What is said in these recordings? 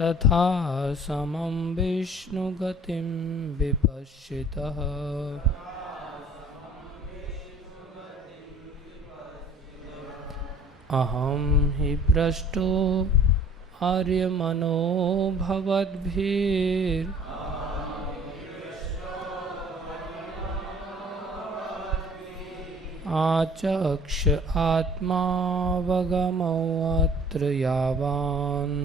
तथा समं विष्णुगतिं विपश्चितः अहं हि भ्रष्टो आर्यमनो भवद्भिः आचक्ष आत्मावगमो अत्र यावान्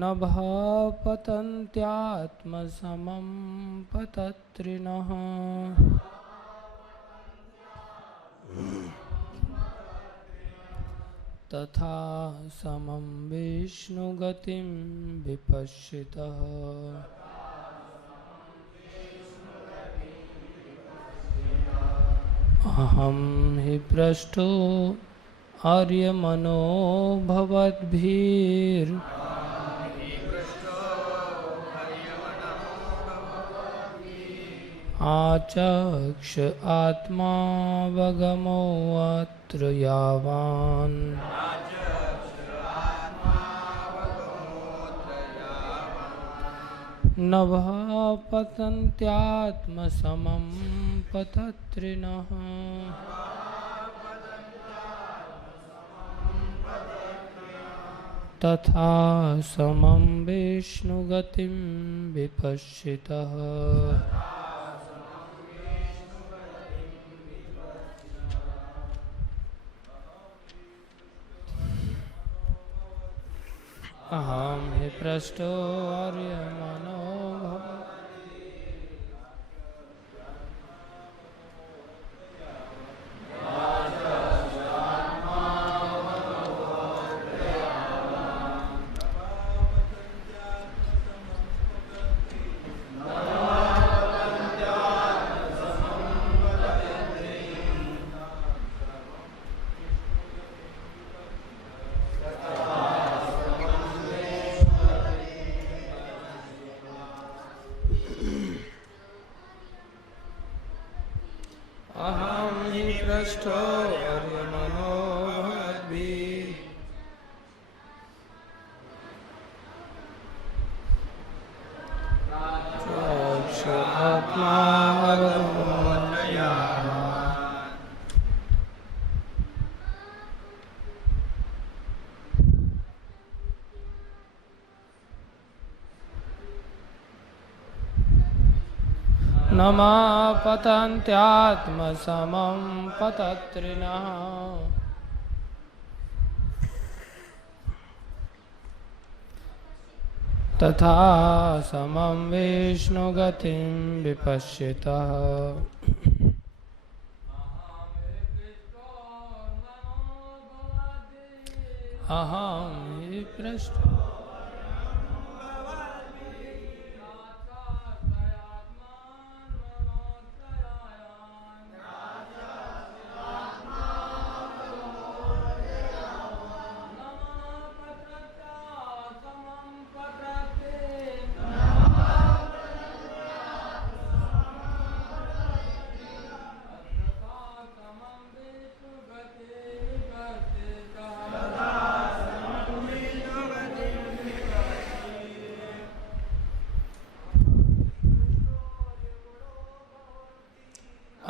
नभः पतन्त्यात्मसमं पतत्रिणः तथा समं विष्णुगतिं विपश्चितः अहं हि भ्रष्टो आर्यमनो भवद्भिः आचक्ष आत्मावगमो अत्र यावान् नभः पतन्त्यात्मसमं पतत्रिणः तथा समं विष्णुगतिं विपश्चितः अहं हि भ्रष्टो आर्यमनो नमा पतन्त्यात्मसमं पतत्रिणः तथा समं विष्णुगतिं विपश्चितः अहं हि भ्रष्टो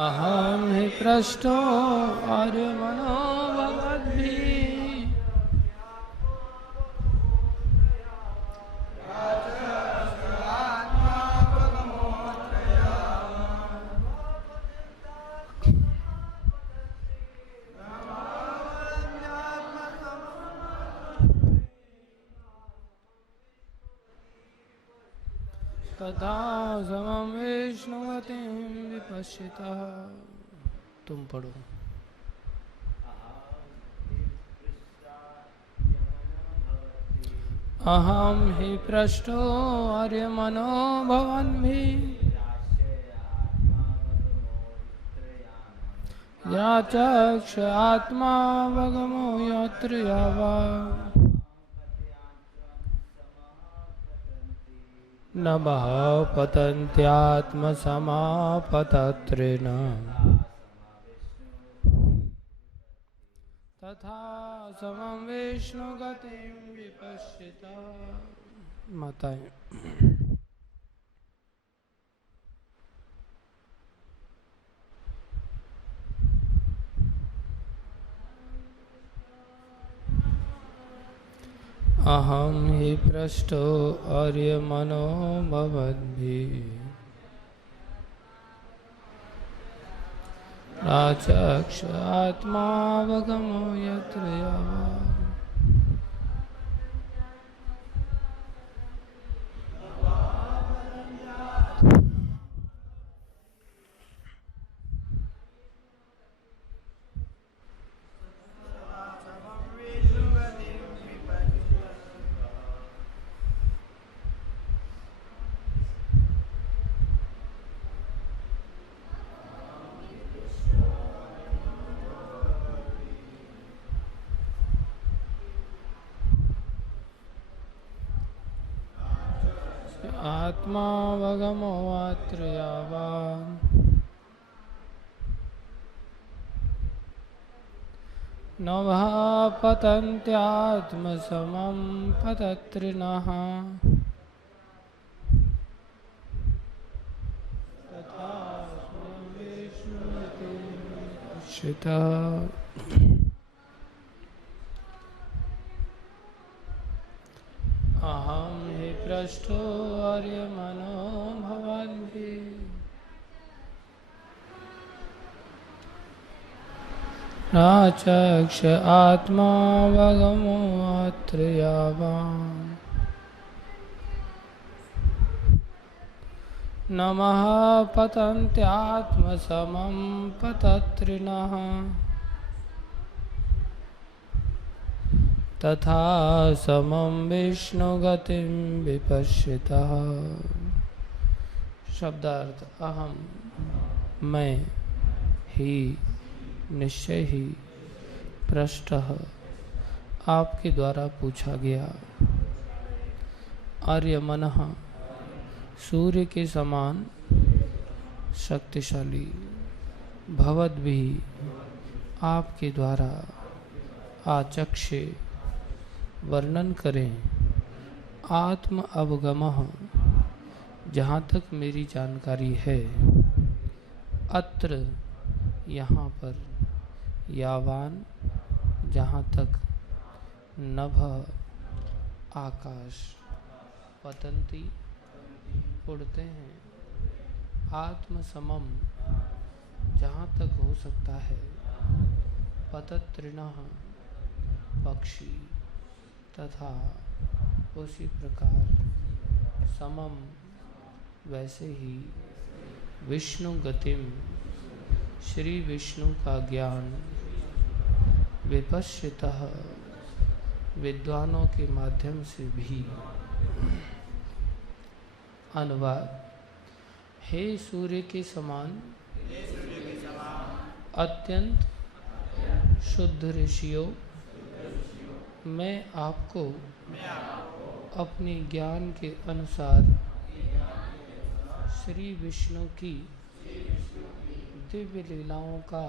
अहं हि भ्रष्टो आर्यमनो भवद्भिः तथा समं विष्णुगतिं विपश्चितः। तुम पढ़ो। अहं हि पृष्ठो आर्यमनो भवन्भिः याचक्ष आत्मावगमो यत्र यावत् नभः पतन्त्यात्मसमापतत्रिणः तथा समं विष्णुगतिं विपश्यतः। माताएं अहं हि पृष्टो आर्यमनो भवद्भिः राचक्ष आत्मावगमो यत्र यावत्। आत्मावगमो अत्र यावान् न वा पतन्त्यात्मसमं पतत्रिणः तथा विष्णुः। अहं हि पृष्ठो आर्यमनो भवद्भिः राचक्ष आत्मावगमो अत्र यावान् नमः पतन्त्यात्मसमं पतत्रिणः तथा समं विष्णुगतिं विपश्यतः। शब्दार्थ अहम मैं ही निश्चय ही पृष्ठः आपके द्वारा पूछा गया आर्यमनः सूर्य के समान शक्तिशाली भवद्भिः आपके द्वारा आचक्षे वर्णन करें आत्म अवगमः जहाँ तक मेरी जानकारी है अत्र यहाँ पर यावान जहाँ तक नभ आकाश पतंती उड़ते हैं आत्म समम जहाँ तक हो सकता है पतत्रिणः पक्षी तथा उसी प्रकार समम वैसे ही विष्णु गतिम श्री विष्णु का ज्ञान विपश्यतः विद्वानों के माध्यम से भी। अनुवाद हे सूर्य के समान अत्यंत शुद्ध ऋषियों मैं आपको अपने ज्ञान के अनुसार श्री विष्णु की दिव्य लीलाओं का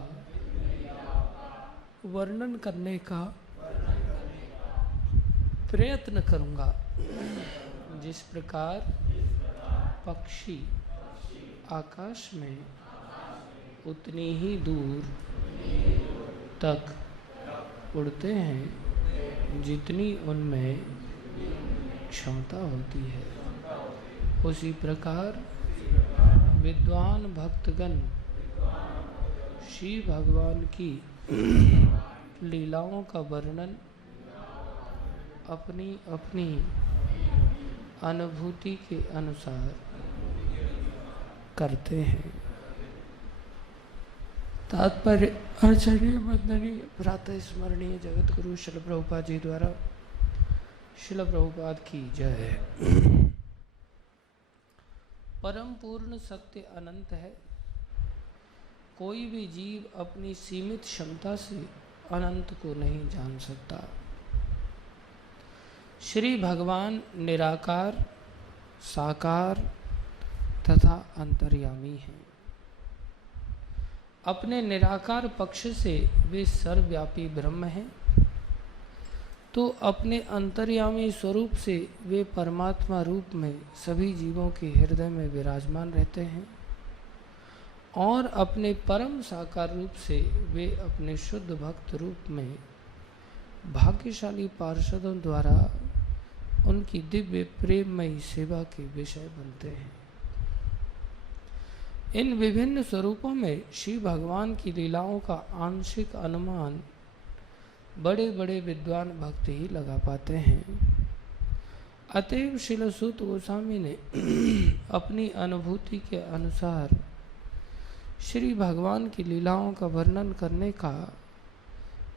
वर्णन करने का प्रयत्न करूंगा। जिस प्रकार पक्षी आकाश में उतनी ही दूर तक उड़ते हैं जितनी उनमें क्षमता होती है उसी प्रकार विद्वान भक्तगण श्री भगवान की लीलाओं का वर्णन अपनी अपनी अनुभूति के अनुसार करते हैं। तात्पर्य आचार्य वंदनीय प्रातः स्मरणीय जगत गुरु शिल प्रभुपाद जी द्वारा शिल प्रभुपाद की जय। परम पूर्ण सत्य अनंत है। कोई भी जीव अपनी सीमित क्षमता से अनंत को नहीं जान सकता। श्री भगवान निराकार साकार तथा अंतर्यामी हैं। अपने निराकार पक्ष से वे सर्वव्यापी ब्रह्म हैं, तो अपने अंतर्यामी स्वरूप से वे परमात्मा रूप में सभी जीवों के हृदय में विराजमान रहते हैं, और अपने परम साकार रूप से वे अपने शुद्ध भक्त रूप में भाग्यशाली पार्षदों द्वारा उनकी दिव्य प्रेममयी सेवा के विषय बनते हैं। इन विभिन्न स्वरूपों में श्री भगवान की लीलाओं का आंशिक अनुमान बड़े बड़े विद्वान भक्त ही लगा पाते हैं। अतएव श्रील सूत गोस्वामी ने अपनी अनुभूति के अनुसार श्री भगवान की लीलाओं का वर्णन करने का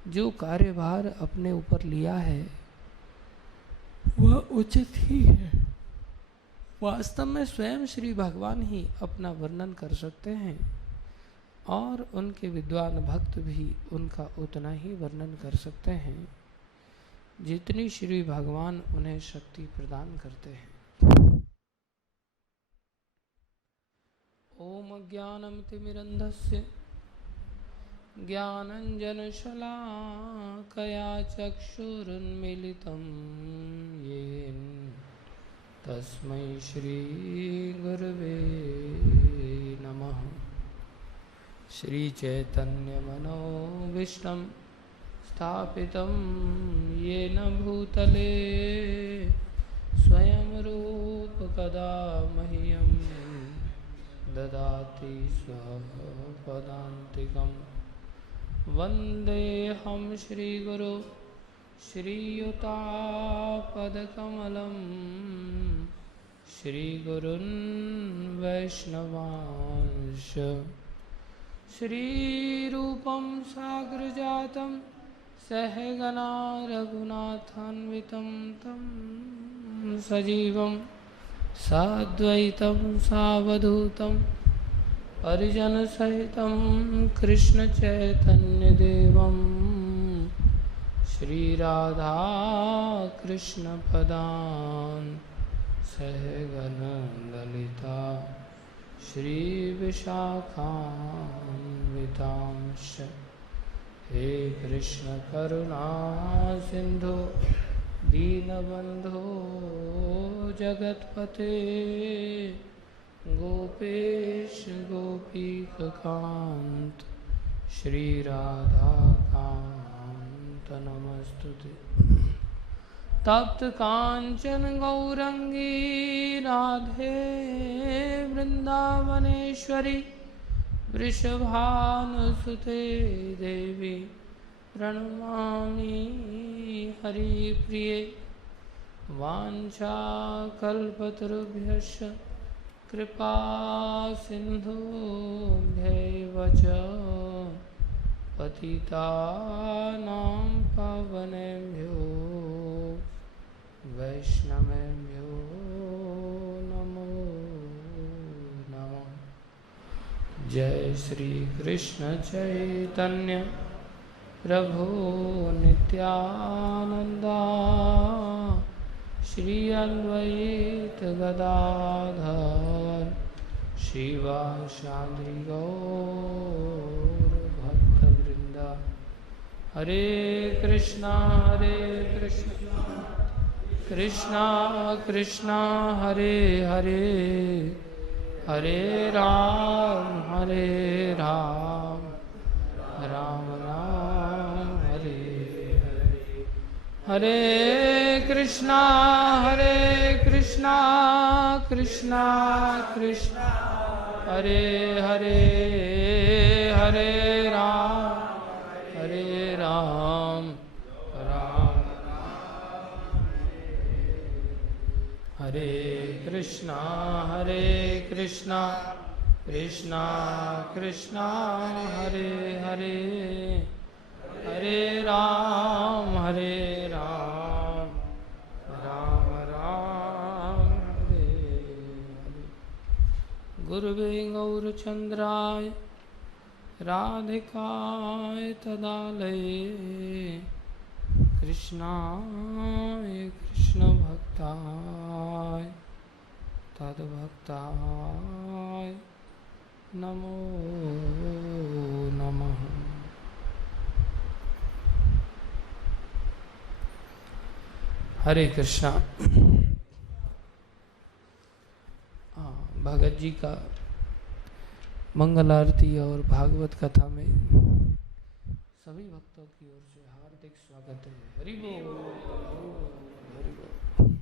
जो कार्यभार अपने ऊपर लिया है वह उचित ही है। वास्तव में स्वयं श्री भगवान ही अपना वर्णन कर सकते हैं, और उनके विद्वान भक्त भी उनका उतना ही वर्णन कर सकते हैं जितनी श्री भगवान उन्हें शक्ति प्रदान करते हैं। ओम ज्ञानमतिमिरन्धस्य ज्ञानञ्जनशलाकया चक्षुरुन्मीलितं येन तस्मै श्रीगुरवे नमः। श्रीचैतन्यमनोभीष्टं स्थापितं येन भूतले स्वयं रूप कदा मह्यं ददाति स्वपदान्तिकं। वन्देऽहं श्रीगुरो श्रीयुतापदकमलं श्रीगुरुन् वैष्णवांश। श्रीरूपं साग्रजातं सहगना रघुनाथान्वितं तं सजीवं साद्वैतं सावधूतं परिजनसहितं कृष्णचैतन्यदेवं श्रीराधाकृष्णपदान् सहगणललिता श्रीविशाखान्वितांश्च। हे कृष्ण करुणा सिंधु दीनबंधो जगतपते गोपेश गोपीकांत श्रीराधाकांत नमस्तुते। तप्त कांचन गौरंगी राधे वृंदावनेश्वरी वृषभानुसुते देवी प्रणमामि हरिप्रिये। वाञ्छाकल्पतरुभ्यश्च कृपा सिन्धुभ्यैव च पतितानां पावनेभ्यो वैष्णवेभ्यो नमो नमः। जय श्री कृष्ण चैतन्य प्रभु नित्यानंदा श्री अद्वैत गदाधर श्रीवासादि गौर भक्तवृंदा। हरे कृष्णा कृष्णा कृष्णा हरे हरे हरे राम राम राम हरे हरे। हरे कृष्णा कृष्णा कृष्णा हरे हरे हरे राम राम हरे कृष्णा कृष्णा कृष्णा हरे हरे हरे राम राम राम हरे हरे। गुरुवे गौरचंद्राय राधिकाय तदालये कृष्णाय कृष्ण भक्ताय तद्भक्ताय नमो हरे कृष्णा। भगत जी का मंगल आरती और भागवत कथा में सभी भक्तों की ओर से हार्दिक स्वागत है। हरि बोल, हरि बोल।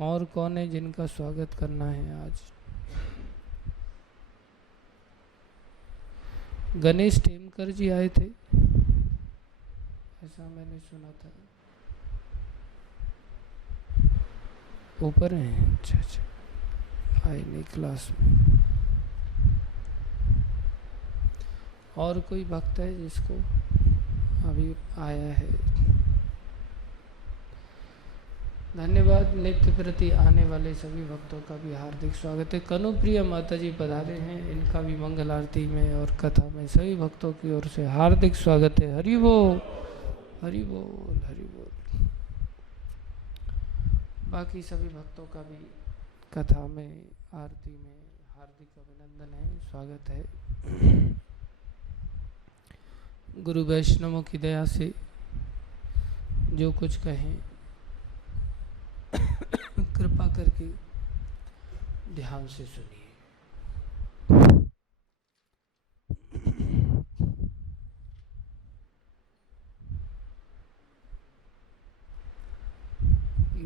और कौन है जिनका स्वागत करना है आज? गणेश टेमकर जी आए थे, ऐसा मैंने सुना था। ऊपर हैं? अच्छा अच्छा, आए नहीं क्लास में। और कोई भक्त है जिसको अभी आया है? धन्यवाद। नित्य प्रति आने वाले सभी भक्तों का भी हार्दिक स्वागत है। कनुप्रिया माता जी पधारे हैं, इनका भी मंगल आरती में और कथा में सभी भक्तों की ओर से हार्दिक स्वागत है। हरि बोल, हरि बोल, हरि बोल। बाकी सभी भक्तों का भी कथा में आरती में हार्दिक अभिनंदन है, स्वागत है। गुरु वैष्णवों की दया से जो कुछ कहें कृपा करके ध्यान से सुनिए।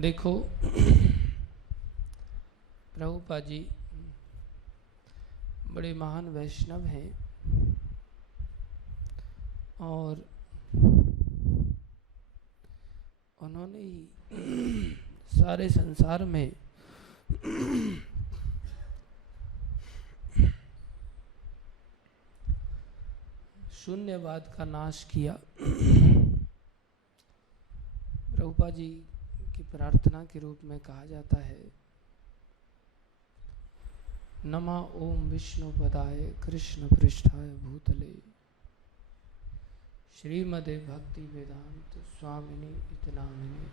देखो, प्रभुपाद जी बड़े महान वैष्णव हैं और उन्होंने ही सारे संसार में शून्यवाद का नाश किया। प्रभुपाद जी की प्रार्थना के रूप में कहा जाता है, नमा ओम विष्णु पदाय कृष्ण पृष्ठाय भूतले श्रीमदे भक्ति वेदांत स्वामिनी इतनामिनी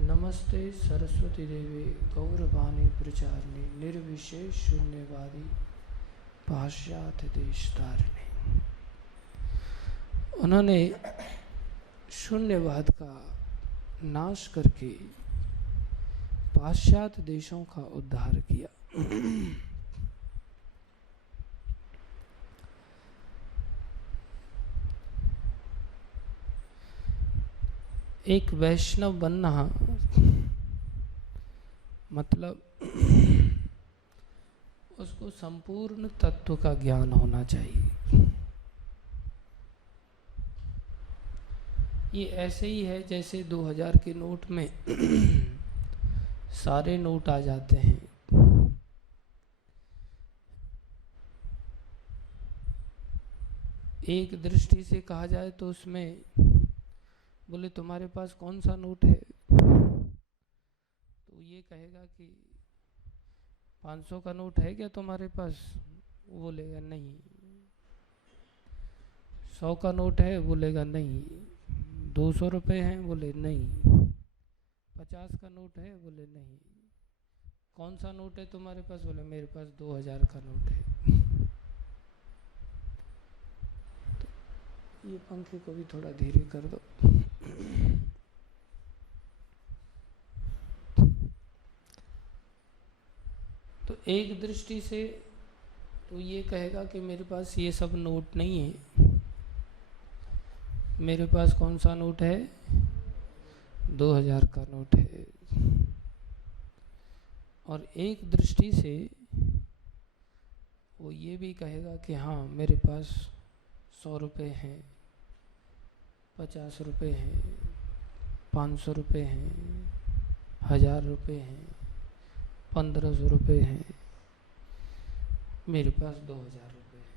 नमस्ते सरस्वती देवे गौरवाणी प्रचारिणी निर्विशेष शून्यवादी पाश्चात्य देश तारिणी। उन्होंने शून्यवाद का नाश करके पाश्चात्य देशों का उद्धार किया। एक वैष्णव बनना मतलब उसको संपूर्ण तत्व का ज्ञान होना चाहिए। ये ऐसे ही है जैसे 2000 के नोट में सारे नोट आ जाते हैं। एक दृष्टि से कहा जाए तो उसमें बोले तुम्हारे पास कौन सा नोट है, तो ये कहेगा कि 500 का नोट है क्या तुम्हारे पास? वो बोलेगा नहीं। 100 का नोट है? बोलेगा नहीं। 200 रुपये हैं? बोले नहीं। 50 का नोट है? बोले नहीं। कौन सा नोट है तुम्हारे पास? बोले मेरे पास 2000 का नोट है। तो ये पंखे को भी थोड़ा धीरे कर दो। तो एक दृष्टि से तो ये कहेगा कि मेरे पास ये सब नोट नहीं है। मेरे पास कौन सा नोट है? 2000 का नोट है। और एक दृष्टि से वो ये भी कहेगा कि हाँ मेरे पास 100 रुपये हैं, 50 रुपये हैं, 500 रुपये हैं, 1000 रुपये हैं, 1500 रुपये हैं, मेरे पास 2000 रुपये हैं।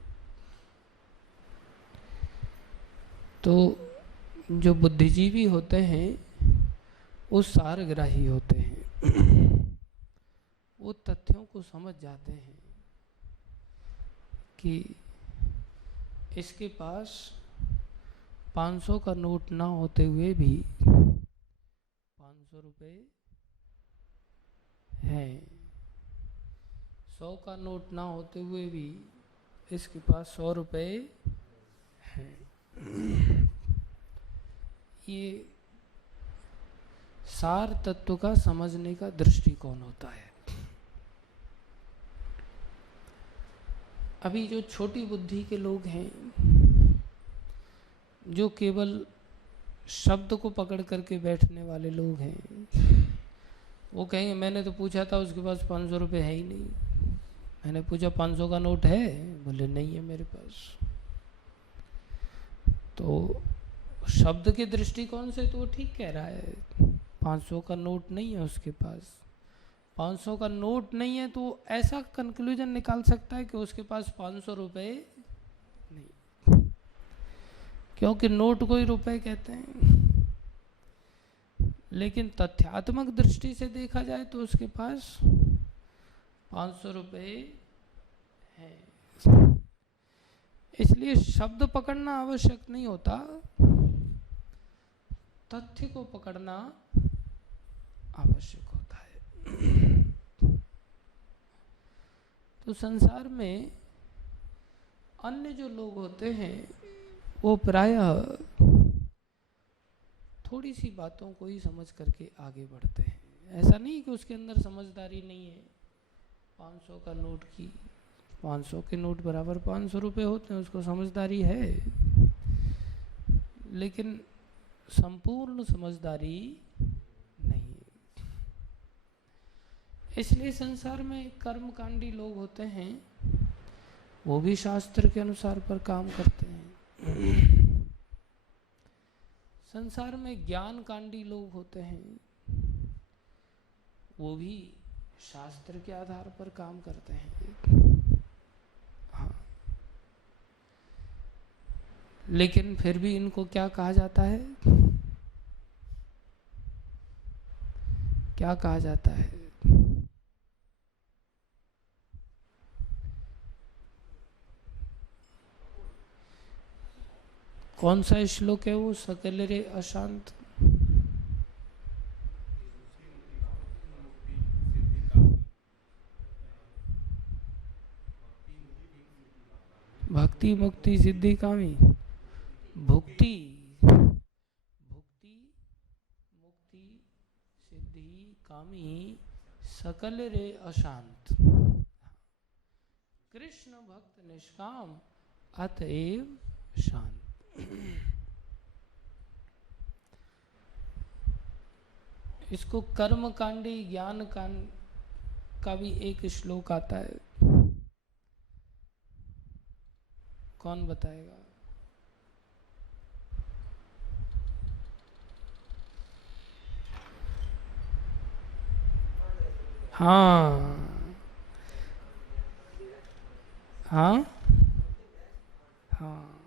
तो जो बुद्धिजीवी होते हैं वो सारग्राही होते हैं। वो तथ्यों को समझ जाते हैं कि इसके पास 500 का नोट ना होते हुए भी 500 रुपये हैं, 100 का नोट ना होते हुए भी इसके पास 100 रुपये हैं। ये सार तत्व का समझने का दृष्टिकोण होता है। अभी जो छोटी बुद्धि के लोग हैं, जो केवल शब्द को पकड़ करके बैठने वाले लोग हैं, वो कहेंगे मैंने तो पूछा था उसके पास 500 रुपये है ही नहीं। मैंने पूछा 500 का नोट है? बोले नहीं है मेरे पास। तो शब्द के दृष्टिकोण से तो वो ठीक कह रहा है, 500 का नोट नहीं है उसके पास। 500 का नोट नहीं है तो ऐसा कंक्लूजन निकाल सकता है कि उसके पास 500 रुपये नहीं, क्योंकि नोट को ही रुपए कहते हैं। लेकिन तथ्यात्मक दृष्टि से देखा जाए तो उसके पास 500 रुपये है। इसलिए शब्द पकड़ना आवश्यक नहीं होता, तथ्य को पकड़ना आवश्यक होता है। तो संसार में अन्य जो लोग होते हैं वो प्रायः थोड़ी सी बातों को ही समझ करके आगे बढ़ते हैं। ऐसा नहीं कि उसके अंदर समझदारी नहीं है। 500 का नोट की 500 के नोट बराबर 500 रुपये होते हैं, उसको समझदारी है, लेकिन संपूर्ण समझदारी नहीं। इसलिए संसार में कर्मकांडी लोग होते हैं, वो भी शास्त्र के अनुसार पर काम करते हैं। संसार में ज्ञानकांडी लोग होते हैं, वो भी शास्त्र के आधार पर काम करते हैं। हाँ, लेकिन फिर भी इनको क्या कहा जाता है? क्या कहा जाता है? कौन सा श्लोक है वो? सकल रे अशांत। भक्ति मुक्ति सिद्धि कामी। भुक्ति भुक्ति मुक्ति सिद्धि कामी सकल रे अशांत। कृष्ण भक्त निष्काम अतएव शांत। इसको कर्म कांडी ज्ञान कांड का भी एक श्लोक आता है, कौन बताएगा? हाँ हाँ हाँ,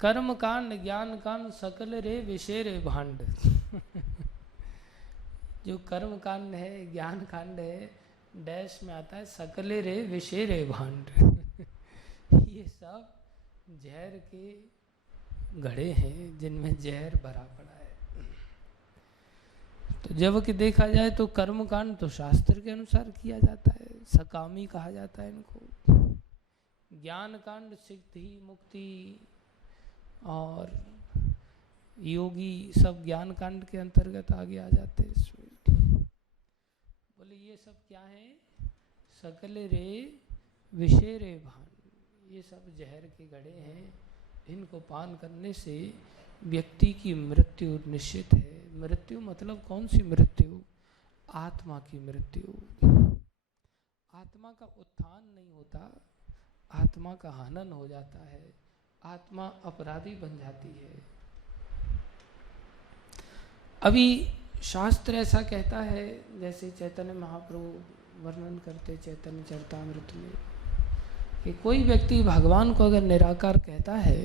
कर्म कांड ज्ञान कांड सकल रे विषय रे भांड। जो कर्म कांड है ज्ञान कांड है, डैश में आता है सकले रे विषय रे भांड। ये सब जहर के घड़े हैं जिनमें जहर भरा पड़ा है। तो जब कि देखा जाए तो कर्म कांड तो शास्त्र के अनुसार किया जाता है, सकामी कहा जाता है इनको। ज्ञान कांड सिद्धि मुक्ति और योगी सब ज्ञान कांड के अंतर्गत आगे आ जाते हैं। इसमें बोले ये सब क्या है? सकल रे विषय रे भान, ये सब जहर के घड़े हैं, इनको पान करने से व्यक्ति की मृत्यु निश्चित है। मृत्यु मतलब कौन सी मृत्यु? आत्मा की मृत्यु। आत्मा का उत्थान नहीं होता, आत्मा का हनन हो जाता है, आत्मा अपराधी बन जाती है। अभी शास्त्र ऐसा कहता है, जैसे चैतन्य महाप्रभु वर्णन करते चैतन्य चरितामृत में, कि कोई व्यक्ति भगवान को अगर निराकार कहता है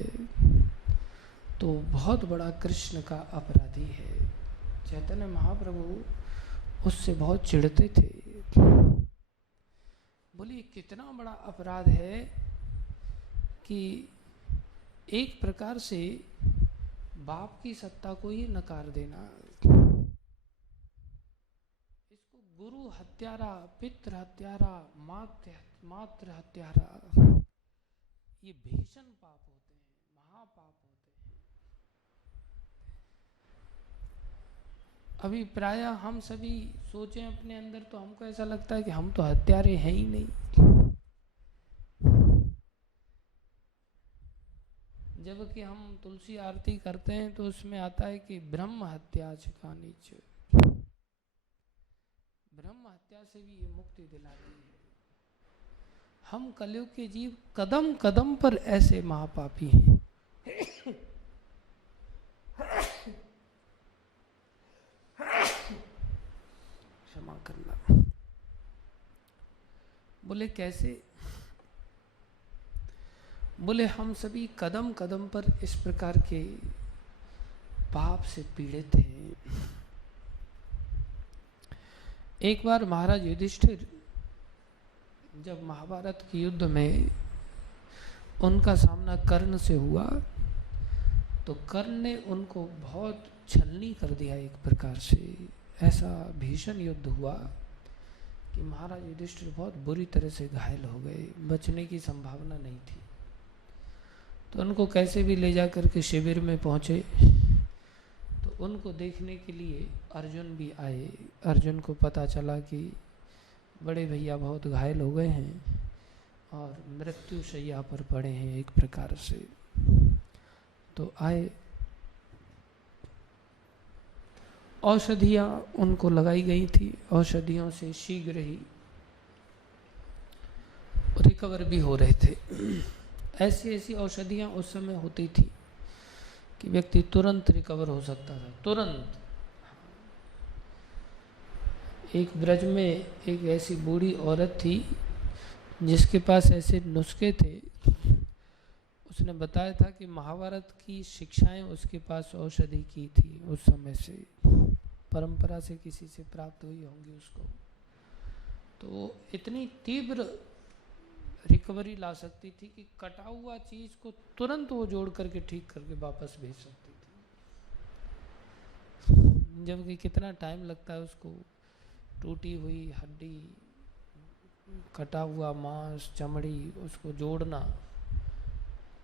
तो बहुत बड़ा कृष्ण का अपराधी है। चैतन्य महाप्रभु उससे बहुत चिढ़ते थे। बोले कितना बड़ा अपराध है कि एक प्रकार से बाप की सत्ता को ही नकार देना। इसको गुरु हत्यारा, पितृ हत्यारा, मातृ हत्यारा, ये भीषण पाप होते हैं, महापाप होते हैं। अभी प्रायः हम सभी सोचें अपने अंदर तो हमको ऐसा लगता है कि हम तो हत्यारे हैं ही नहीं। जबकि हम तुलसी आरती करते हैं तो उसमें आता है कि ब्रह्म हत्या छिकानी च, ब्रह्म हत्या से भी ये मुक्ति दिलाती है। हम कलयुग के जीव कदम कदम पर ऐसे महापापी हैं। क्षमा करना। बोले कैसे? बोले हम सभी कदम कदम पर इस प्रकार के पाप से पीड़ित हैं। एक बार महाराज युधिष्ठिर जब महाभारत के युद्ध में उनका सामना कर्ण से हुआ तो कर्ण ने उनको बहुत छलनी कर दिया। एक प्रकार से ऐसा भीषण युद्ध हुआ कि महाराज युधिष्ठिर बहुत बुरी तरह से घायल हो गए, बचने की संभावना नहीं थी। तो उनको कैसे भी ले जा कर के शिविर में पहुँचे तो उनको देखने के लिए अर्जुन भी आए। अर्जुन को पता चला कि बड़े भैया बहुत घायल हो गए हैं और मृत्यु शैया पर पड़े हैं एक प्रकार से। तो आए, औषधियाँ उनको लगाई गई थी, औषधियों से शीघ्र ही रिकवर भी हो रहे थे। ऐसी ऐसी औषधियाँ उस समय होती थी कि व्यक्ति तुरंत रिकवर हो सकता था, तुरंत। एक ब्रज में एक ऐसी बूढ़ी औरत थी जिसके पास ऐसे नुस्खे थे। उसने बताया था कि महाभारत की शिक्षाएं उसके पास औषधि की थी, उस समय से परंपरा से किसी से प्राप्त हुई होंगी उसको। तो इतनी तीव्र रिकवरी ला सकती थी कि कटा हुआ चीज को तुरंत वो जोड़ करके ठीक करके वापस भेज सकती थी। जबकि कितना टाइम लगता है उसको, टूटी हुई हड्डी, कटा हुआ मांस, चमड़ी, उसको जोड़ना,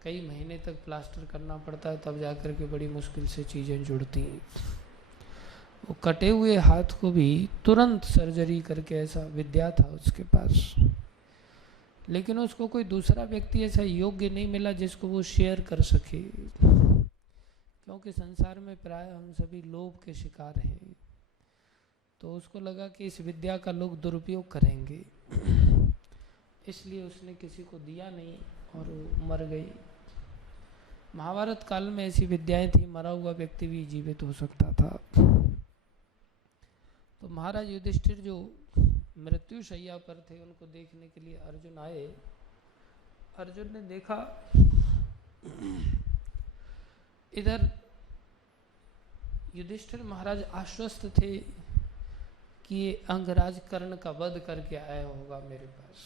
कई महीने तक प्लास्टर करना पड़ता है, तब जाकर के बड़ी मुश्किल से चीज़ें जुड़ती हैं। वो कटे हुए हाथ को भी तुरंत सर्जरी करके, ऐसा विद्या था उसके पास। लेकिन उसको कोई दूसरा व्यक्ति ऐसा योग्य नहीं मिला जिसको वो शेयर कर सके, क्योंकि संसार में प्राय हम सभी लोभ के शिकार हैं। तो उसको लगा कि इस विद्या का लोग दुरुपयोग करेंगे, इसलिए उसने किसी को दिया नहीं और वो मर गई। महाभारत काल में ऐसी विद्याएं थी, मरा हुआ व्यक्ति भी जीवित हो सकता था। तो महाराज युधिष्ठिर जो मृत्यु शैया पर थे, उनको देखने के लिए अर्जुन आए। अर्जुन ने देखा इधर युधिष्ठिर महाराज आश्वस्त थे कि ये अंगराज कर्ण का वध करके आया होगा मेरे पास,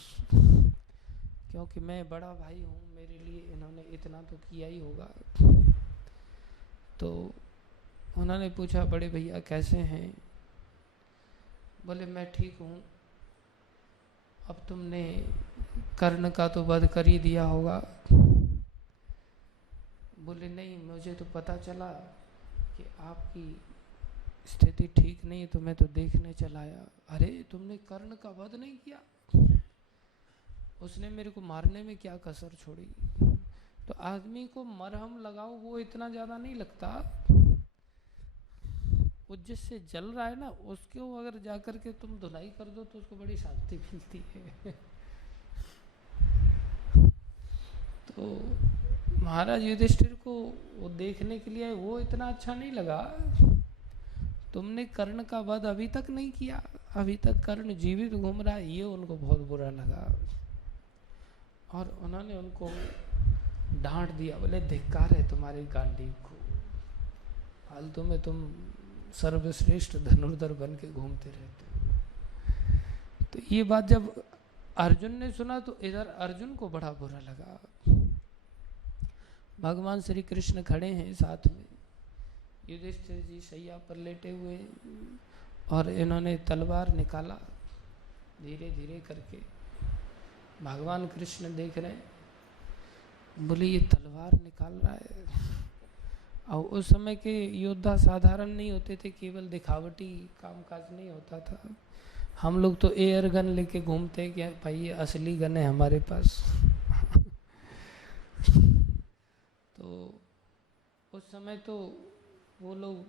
क्योंकि मैं बड़ा भाई हूँ, मेरे लिए इन्होंने इतना तो किया ही होगा। तो उन्होंने पूछा, बड़े भैया कैसे हैं? बोले मैं ठीक हूँ। अब तुमने कर्ण का तो वध कर ही दिया होगा। बोले नहीं, मुझे तो पता चला कि आपकी स्थिति ठीक नहीं है तो मैं तो देखने चला आया। अरे तुमने कर्ण का वध नहीं किया? उसने मेरे को मारने में क्या कसर छोड़ी? तो आदमी को मरहम लगाओ वो इतना ज़्यादा नहीं लगता, वो जिससे जल रहा है ना उसको अगर जाकर के तुम धुलाई कर दो तो उसको बड़ी शांति मिलती है। तो महाराज युधिष्ठिर को वो देखने के लिए वो इतना अच्छा नहीं लगा। तुमने कर्ण का वध अभी तक नहीं किया, अभी तक कर्ण जीवित घूम रहा है, ये उनको बहुत बुरा लगा। और उन्होंने उनको डांट दिया। बोले धिक्कार है तुम्हारे गांडीव को, फालतू में तुम सर्वश्रेष्ठ धनुर्धर बन के घूमते रहते हो। तो ये बात जब अर्जुन ने सुना तो इधर अर्जुन को बड़ा बुरा लगा। भगवान श्री कृष्ण खड़े हैं साथ में, युधिष्ठिर जी शैया पर लेटे हुए, और इन्होंने तलवार निकाला धीरे धीरे करके। भगवान कृष्ण देख रहे हैं, बोले ये तलवार निकाल रहा है, और उस समय के योद्धा साधारण नहीं होते थे, केवल दिखावटी कामकाज नहीं होता था। हम लोग तो एयर गन लेके घूमते क्या भाई, ये असली गन है हमारे पास। तो उस समय तो वो लोग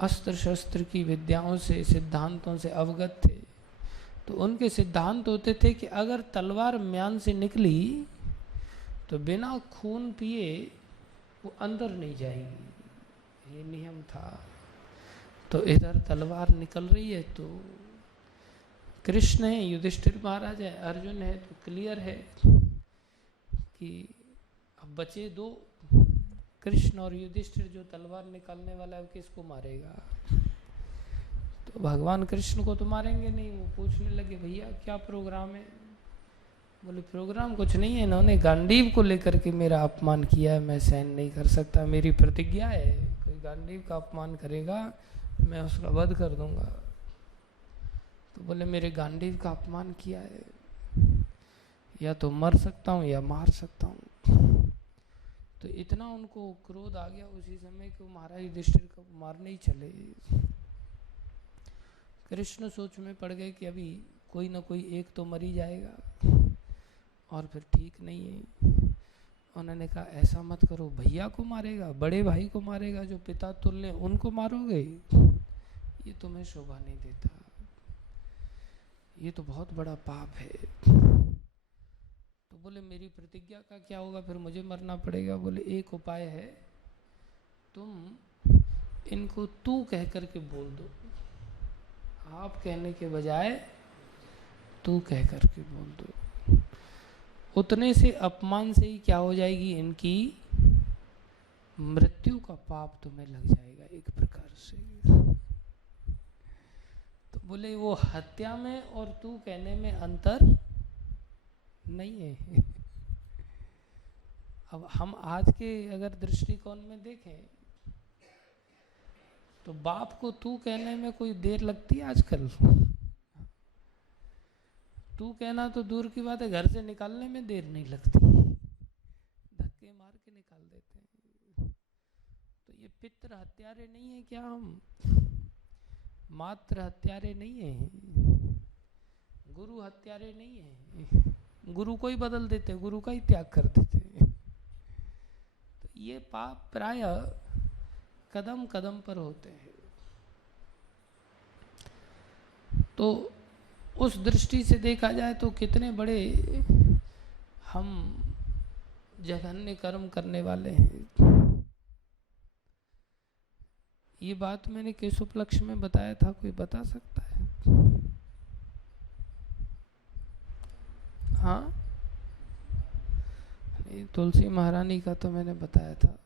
अस्त्र शस्त्र की विद्याओं से, सिद्धांतों से अवगत थे। तो उनके सिद्धांत होते थे कि अगर तलवार म्यान से निकली तो बिना खून पिए वो अंदर नहीं जाएगी, ये नियम था। तो इधर तलवार निकल रही है तो कृष्ण है, युधिष्ठिर महाराज है, अर्जुन है, तो क्लियर है कि अब बचे दो, कृष्ण और युधिष्ठिर। जो तलवार निकालने वाला है वो किसको मारेगा? तो भगवान कृष्ण को तो मारेंगे नहीं। वो पूछने लगे भैया क्या प्रोग्राम है? बोले प्रोग्राम कुछ नहीं है, इन्होंने गांडीव को लेकर के मेरा अपमान किया है, मैं सहन नहीं कर सकता, मेरी प्रतिज्ञा है कोई गांडीव का अपमान करेगा मैं उसका वध कर दूंगा। तो बोले मेरे गांडीव का अपमान किया है, या तो मर सकता हूँ या मार सकता हूँ। तो इतना उनको क्रोध आ गया उसी समय कि महाराज युधिष्ठिर को मारने ही चले। कृष्ण सोच में पड़ गए कि अभी कोई ना कोई एक तो मर ही जाएगा और फिर ठीक नहीं है। उन्होंने कहा ऐसा मत करो, भैया को मारेगा, बड़े भाई को मारेगा, जो पिता तुल्य उनको मारोगे, ये तुम्हें शोभा नहीं देता, ये तो बहुत बड़ा पाप है। तो बोले मेरी प्रतिज्ञा का क्या होगा, फिर मुझे मरना पड़ेगा। बोले एक उपाय है, तुम इनको तू कह करके बोल दो, आप कहने के बजाय तू कह करके बोल दो। उतने से अपमान से ही क्या हो जाएगी, इनकी मृत्यु का पाप तुम्हें लग जाएगा एक प्रकार से। तो बोले वो हत्या में और तू कहने में अंतर नहीं है। अब हम आज के अगर दृष्टिकोण में देखें तो बाप को तू कहने में कोई देर लगती है आजकल? तू कहना तो दूर की बात है, घर से निकालने में देर नहीं लगती, धक्के मार के निकाल देते हैं। तो ये पितृ हत्यारे नहीं है क्या हम? मात्र हत्यारे नहीं है, गुरु हत्यारे नहीं है, गुरु को ही बदल देते, गुरु का ही त्याग कर देते। तो ये पाप प्राय कदम कदम पर होते हैं। तो उस दृष्टि से देखा जाए तो कितने बड़े हम जघन्य कर्म करने वाले हैं। ये बात मैंने किस उपलक्ष्य में बताया था, कोई बता सकता है? हाँ, तुलसी महारानी का तो मैंने बताया था।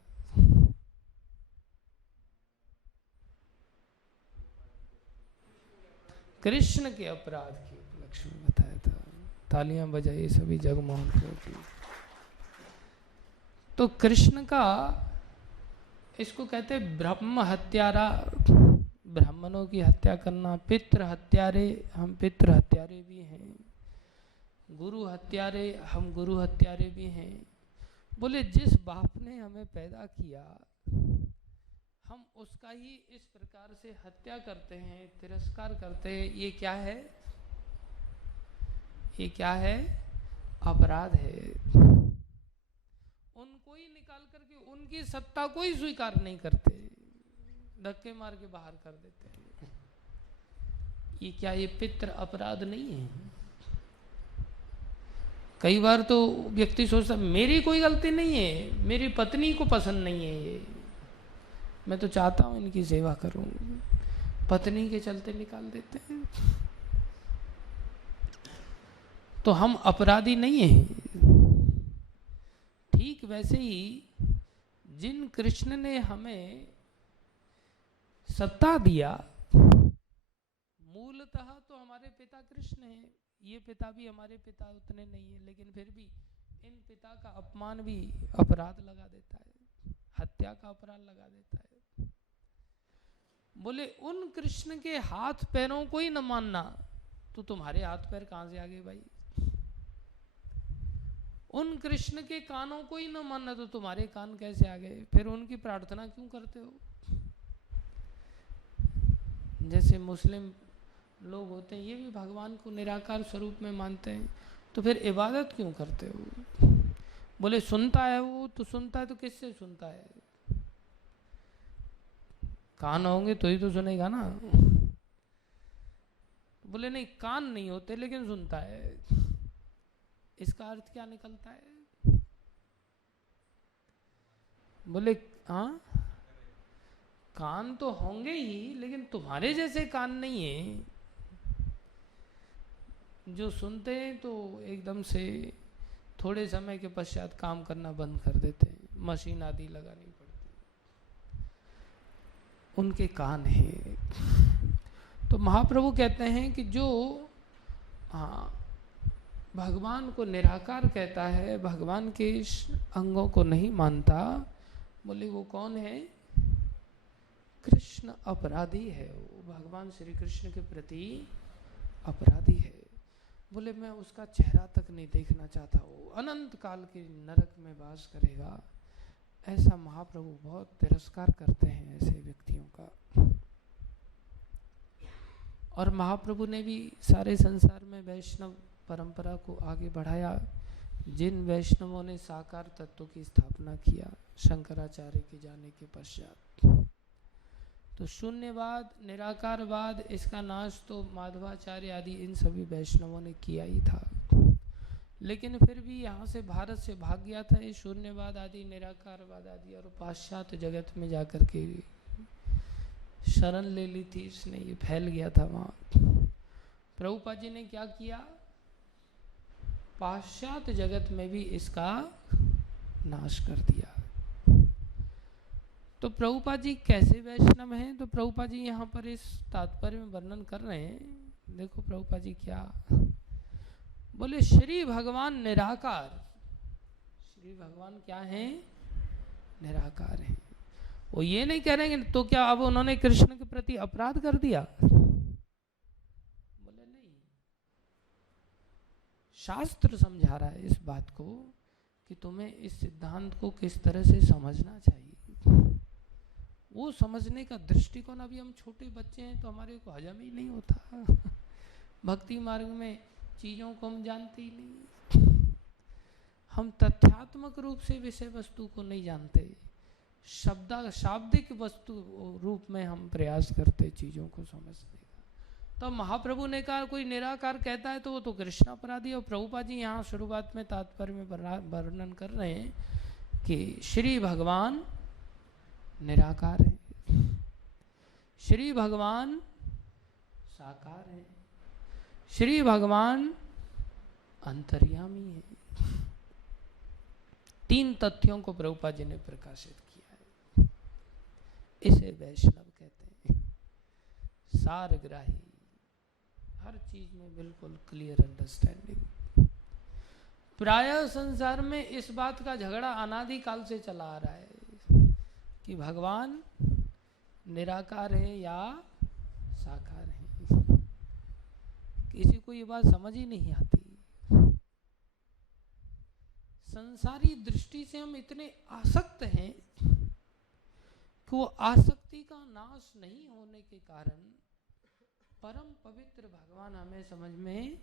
कृष्ण के अपराध के उपलक्ष्य में बताया था। तालियां बजाइए सभी जगमोहन की। तो कृष्ण का, इसको कहते हैं ब्रह्म हत्यारा, ब्राह्मणों की हत्या करना। पितृ हत्यारे, हम पितृ हत्यारे भी हैं। गुरु हत्यारे, हम गुरु हत्यारे भी हैं। बोले जिस बाप ने हमें पैदा किया हम उसका ही इस प्रकार से हत्या करते हैं, तिरस्कार करते हैं, ये क्या है? ये क्या है? अपराध है। उनको ही निकाल करके उनकी सत्ता को ही स्वीकार नहीं करते, धक्के मार के बाहर कर देते हैं। ये क्या, ये पितृ अपराध नहीं है? कई बार तो व्यक्ति सोचता मेरी कोई गलती नहीं है, मेरी पत्नी को पसंद नहीं है ये, मैं तो चाहता हूं इनकी सेवा करूं, पत्नी के चलते निकाल देते हैं। तो हम अपराधी नहीं हैं। ठीक वैसे ही जिन कृष्ण ने हमें सत्ता दिया, मूलतः तो हमारे पिता कृष्ण हैं। ये पिता भी हमारे पिता उतने नहीं है, लेकिन फिर भी इन पिता का अपमान भी अपराध लगा देता है, हत्या का अपराध लगा देता है। बोले उन कृष्ण के हाथ पैरों को ही न मानना तो तुम्हारे हाथ पैर कहां से आ गए भाई? उन कृष्ण के कानों को ही न मानना तो तुम्हारे कान कैसे आ गए? फिर उनकी प्रार्थना क्यों करते हो? जैसे मुस्लिम लोग होते हैं, ये भी भगवान को निराकार स्वरूप में मानते हैं, तो फिर इबादत क्यों करते हो? बोले सुनता है वो, तो सुनता है तो किससे सुनता है? कान होंगे तो ही तो सुनेगा ना। बोले नहीं, कान नहीं होते लेकिन सुनता है। इसका अर्थ क्या निकलता है? बोले हाँ, कान तो होंगे ही लेकिन तुम्हारे जैसे कान नहीं है। जो सुनते हैं तो एकदम से थोड़े समय के पश्चात काम करना बंद कर देते हैं, मशीन आदि लगानी पड़ती, उनके कान हैं। तो महाप्रभु कहते हैं कि जो भगवान को निराकार कहता है, भगवान के अंगों को नहीं मानता, बोले वो कौन है? कृष्ण अपराधी है, वो भगवान श्री कृष्ण के प्रति अपराधी है। बोले मैं उसका चेहरा तक नहीं देखना चाहता, वो अनंत काल के नरक में वास करेगा। ऐसा महाप्रभु बहुत तिरस्कार करते हैं ऐसे व्यक्तियों का। और महाप्रभु ने भी सारे संसार में वैष्णव परंपरा को आगे बढ़ाया। जिन वैष्णवों ने साकार तत्व की स्थापना किया शंकराचार्य के जाने के पश्चात, तो शून्यवाद, निराकारवाद, इसका नाश तो माधवाचार्य आदि इन सभी वैष्णवों ने किया ही था। लेकिन फिर भी यहाँ से भारत से भाग गया था ये शून्यवाद आदि, निराकारवाद आदि, और पाश्चात्य जगत में जाकर के शरण ले ली थी इसने, ये फैल गया था वहाँ। प्रभुपाद जी ने क्या किया? पाश्चात्य जगत में भी इसका नाश कर दिया। तो प्रभुपाद जी कैसे वैष्णव हैं? तो प्रभुपाद जी यहाँ पर इस तात्पर्य में वर्णन कर रहे हैं। देखो प्रभुपाद जी क्या बोले, श्री भगवान निराकार। श्री भगवान क्या हैं? निराकार हैं। वो ये नहीं कह रहे तो क्या अब उन्होंने कृष्ण के प्रति अपराध कर दिया? बोले नहीं, शास्त्र समझा रहा है इस बात को कि तुम्हें इस सिद्धांत को किस तरह से समझना चाहिए। वो समझने का दृष्टिकोण, अभी हम छोटे बच्चे हैं तो हमारे को हजम ही नहीं होता। भक्ति मार्ग में चीज़ों को हम जानते ही नहीं, हम तथ्यात्मक रूप से विषय वस्तु को नहीं जानते, शाब्दिक वस्तु रूप में हम प्रयास करते चीज़ों को समझने का। तो महाप्रभु ने कहा कोई निराकार कहता है तो वो तो कृष्ण अपराधी। और प्रभुपाद जी यहाँ शुरुआत में तात्पर्य में वर्णन कर रहे हैं कि श्री भगवान निराकार है, श्री भगवान साकार है, श्री भगवान अंतर्यामी है। तीन तथ्यों को प्रभुपाद जी ने प्रकाशित किया है। इसे वैष्णव कहते हैं, सारग्राही, हर चीज में बिल्कुल क्लियर अंडरस्टैंडिंग। प्रायः संसार में इस बात का झगड़ा अनादिकाल से चला आ रहा है कि भगवान निराकार है या साकार है। किसी को ये बात समझ ही नहीं आती। संसारी दृष्टि से हम इतने आसक्त हैं कि वो आसक्ति का नाश नहीं होने के कारण परम पवित्र भगवान हमें समझ में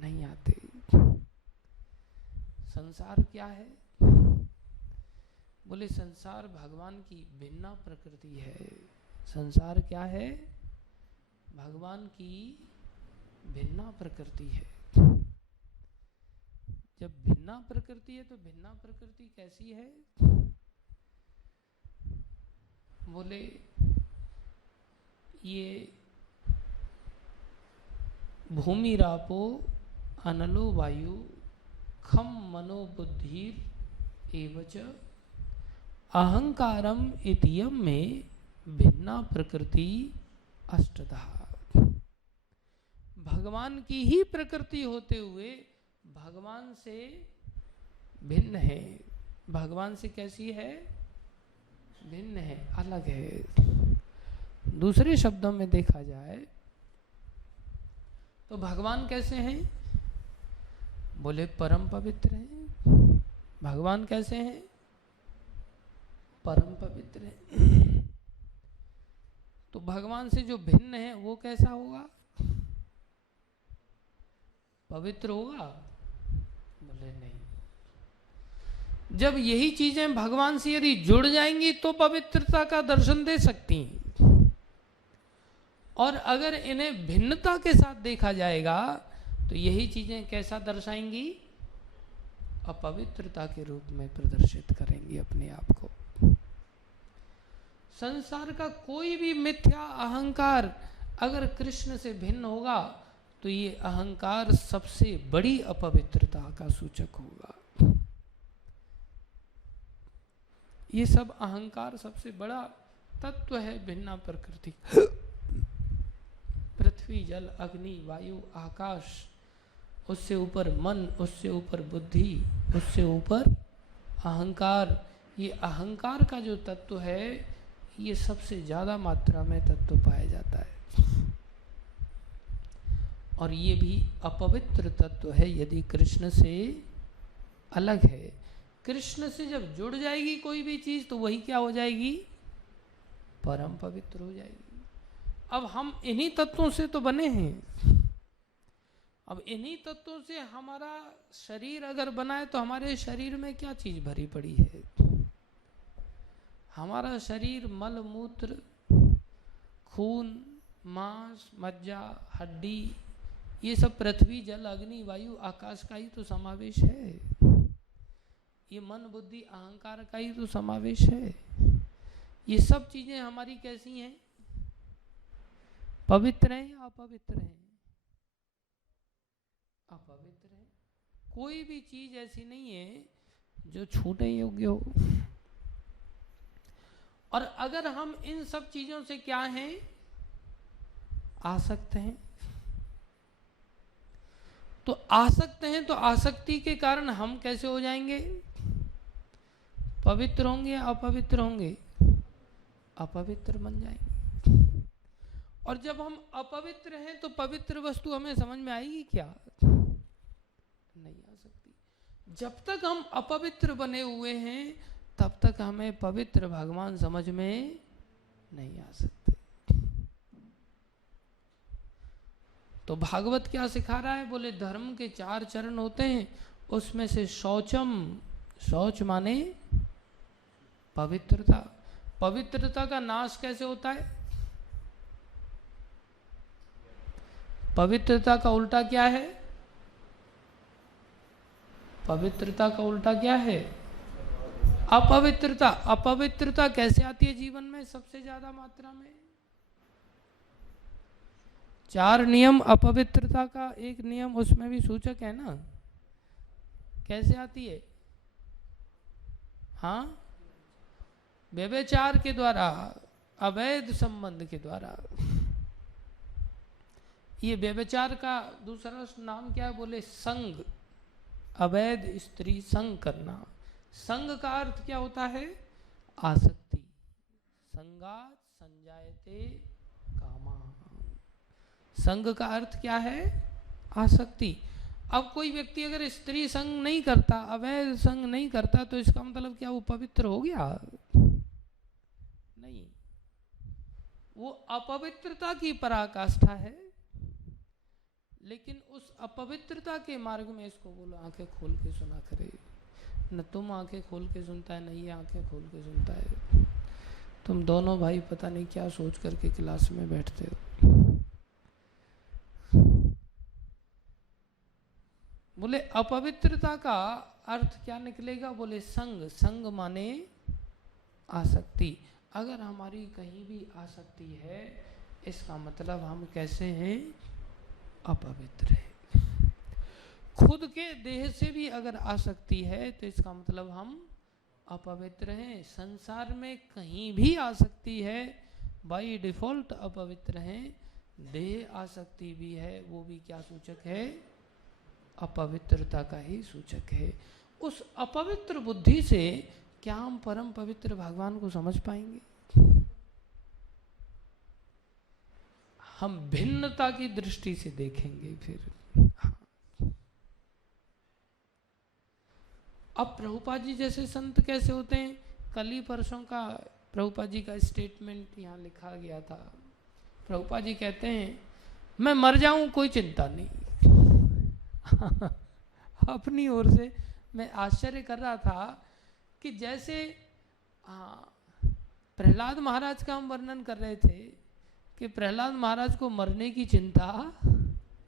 नहीं आते। संसार क्या है? बोले संसार भगवान की भिन्ना प्रकृति है। संसार क्या है? भगवान की भिन्ना प्रकृति है। जब भिन्ना प्रकृति है तो भिन्ना प्रकृति कैसी है? बोले ये भूमि रापो अनलो वायु खम मनो बुद्धिर एवच अहंकारम इतियम में भिन्ना प्रकृति अष्टधा। भगवान की ही प्रकृति होते हुए भगवान से भिन्न है। भगवान से कैसी है? भिन्न है, अलग है। दूसरे शब्दों में देखा जाए तो भगवान कैसे हैं? बोले परम पवित्र हैं। भगवान कैसे हैं? परम पवित्र है। तो भगवान से जो भिन्न है वो कैसा होगा? पवित्र होगा? बोले नहीं। जब यही चीजें भगवान से यदि जुड़ जाएंगी तो पवित्रता का दर्शन दे सकती हैं, और अगर इन्हें भिन्नता के साथ देखा जाएगा तो यही चीजें कैसा दर्शाएंगी? अपवित्रता के रूप में प्रदर्शित करेंगी अपने आप को। संसार का कोई भी मिथ्या अहंकार अगर कृष्ण से भिन्न होगा तो ये अहंकार सबसे बड़ी अपवित्रता का सूचक होगा। ये सब अहंकार सबसे बड़ा तत्व है भिन्ना प्रकृति। पृथ्वी, जल, अग्नि, वायु, आकाश, उससे ऊपर मन, उससे ऊपर बुद्धि, उससे ऊपर अहंकार। ये अहंकार का जो तत्व है ये सबसे ज्यादा मात्रा में तत्व पाया जाता है, और ये भी अपवित्र तत्व है यदि कृष्ण से अलग है। कृष्ण से जब जुड़ जाएगी कोई भी चीज तो वही क्या हो जाएगी? परम पवित्र हो जाएगी। अब हम इन्हीं तत्वों से तो बने हैं। अब इन्हीं तत्वों से हमारा शरीर अगर बना है तो हमारे शरीर में क्या चीज भरी पड़ी है? हमारा शरीर मल मूत्र, खून, मांस, मज्जा, हड्डी, ये सब पृथ्वी, जल, अग्नि, वायु, आकाश का ही तो समावेश है। ये मन, बुद्धि, अहंकार का ही तो समावेश है। ये सब चीजें हमारी कैसी हैं? पवित्र हैं या अपवित्र हैं? अपवित्र है। कोई भी चीज ऐसी नहीं है जो छूटने योग्य हो। और अगर हम इन सब चीजों से क्या हैं? आसक्त हैं। तो आसक्त हैं तो आसक्ति के कारण हम कैसे हो जाएंगे? पवित्र होंगे या अपवित्र होंगे? अपवित्र बन जाएंगे। और जब हम अपवित्र हैं तो पवित्र वस्तु हमें समझ में आएगी क्या? नहीं आ सकती। जब तक हम अपवित्र बने हुए हैं तब तक हमें पवित्र भगवान समझ में नहीं आ सकते। तो भागवत क्या सिखा रहा है? बोले धर्म के 4 चरण होते हैं, उसमें से शौचम, शौच माने पवित्रता। पवित्रता का नाश कैसे होता है? पवित्रता का उल्टा क्या है? पवित्रता का उल्टा क्या है? अपवित्रता। अपवित्रता कैसे आती है जीवन में सबसे ज्यादा मात्रा में? 4 नियम अपवित्रता का, एक नियम उसमें भी सूचक है ना। कैसे आती है? हाँ, व्यभिचार के द्वारा, अवैध संबंध के द्वारा। ये व्यभिचार का दूसरा नाम क्या है? बोले संग, अवैध स्त्री संग करना। संग का अर्थ क्या होता है? आसक्ति। संगात संजायते कामा। संग का अर्थ क्या है? आसक्ति। अब कोई व्यक्ति अगर स्त्री संग नहीं करता, अवैध संग नहीं करता, तो इसका मतलब क्या वो पवित्र हो गया? नहीं, वो अपवित्रता की पराकाष्ठा है। लेकिन उस अपवित्रता के मार्ग में इसको बोलो आंखें खोल के सुना करे। न तुम आंखें खोल के सुनता है, न ये आंखें खोल के सुनता है। तुम दोनों भाई पता नहीं क्या सोच करके क्लास में बैठते हो। बोले अपवित्रता का अर्थ क्या निकलेगा? बोले संग। संग माने आसक्ति। अगर हमारी कहीं भी आसक्ति है इसका मतलब हम कैसे हैं? अपवित्र है। खुद के देह से भी अगर आसक्ति है तो इसका मतलब हम अपवित्र हैं। संसार में कहीं भी आसक्ति है बाई डिफॉल्ट अपवित्र हैं। देह आसक्ति भी है, वो भी क्या सूचक है? अपवित्रता का ही सूचक है। उस अपवित्र बुद्धि से क्या हम परम पवित्र भगवान को समझ पाएंगे? हम भिन्नता की दृष्टि से देखेंगे। फिर अब प्रभुपाद जी जैसे संत कैसे होते हैं? कल ही परसों का प्रभुपाद जी का स्टेटमेंट यहाँ लिखा गया था। प्रभुपाद जी कहते हैं मैं मर जाऊं कोई चिंता नहीं। अपनी ओर से मैं आश्चर्य कर रहा था कि जैसे प्रहलाद महाराज का हम वर्णन कर रहे थे कि प्रहलाद महाराज को मरने की चिंता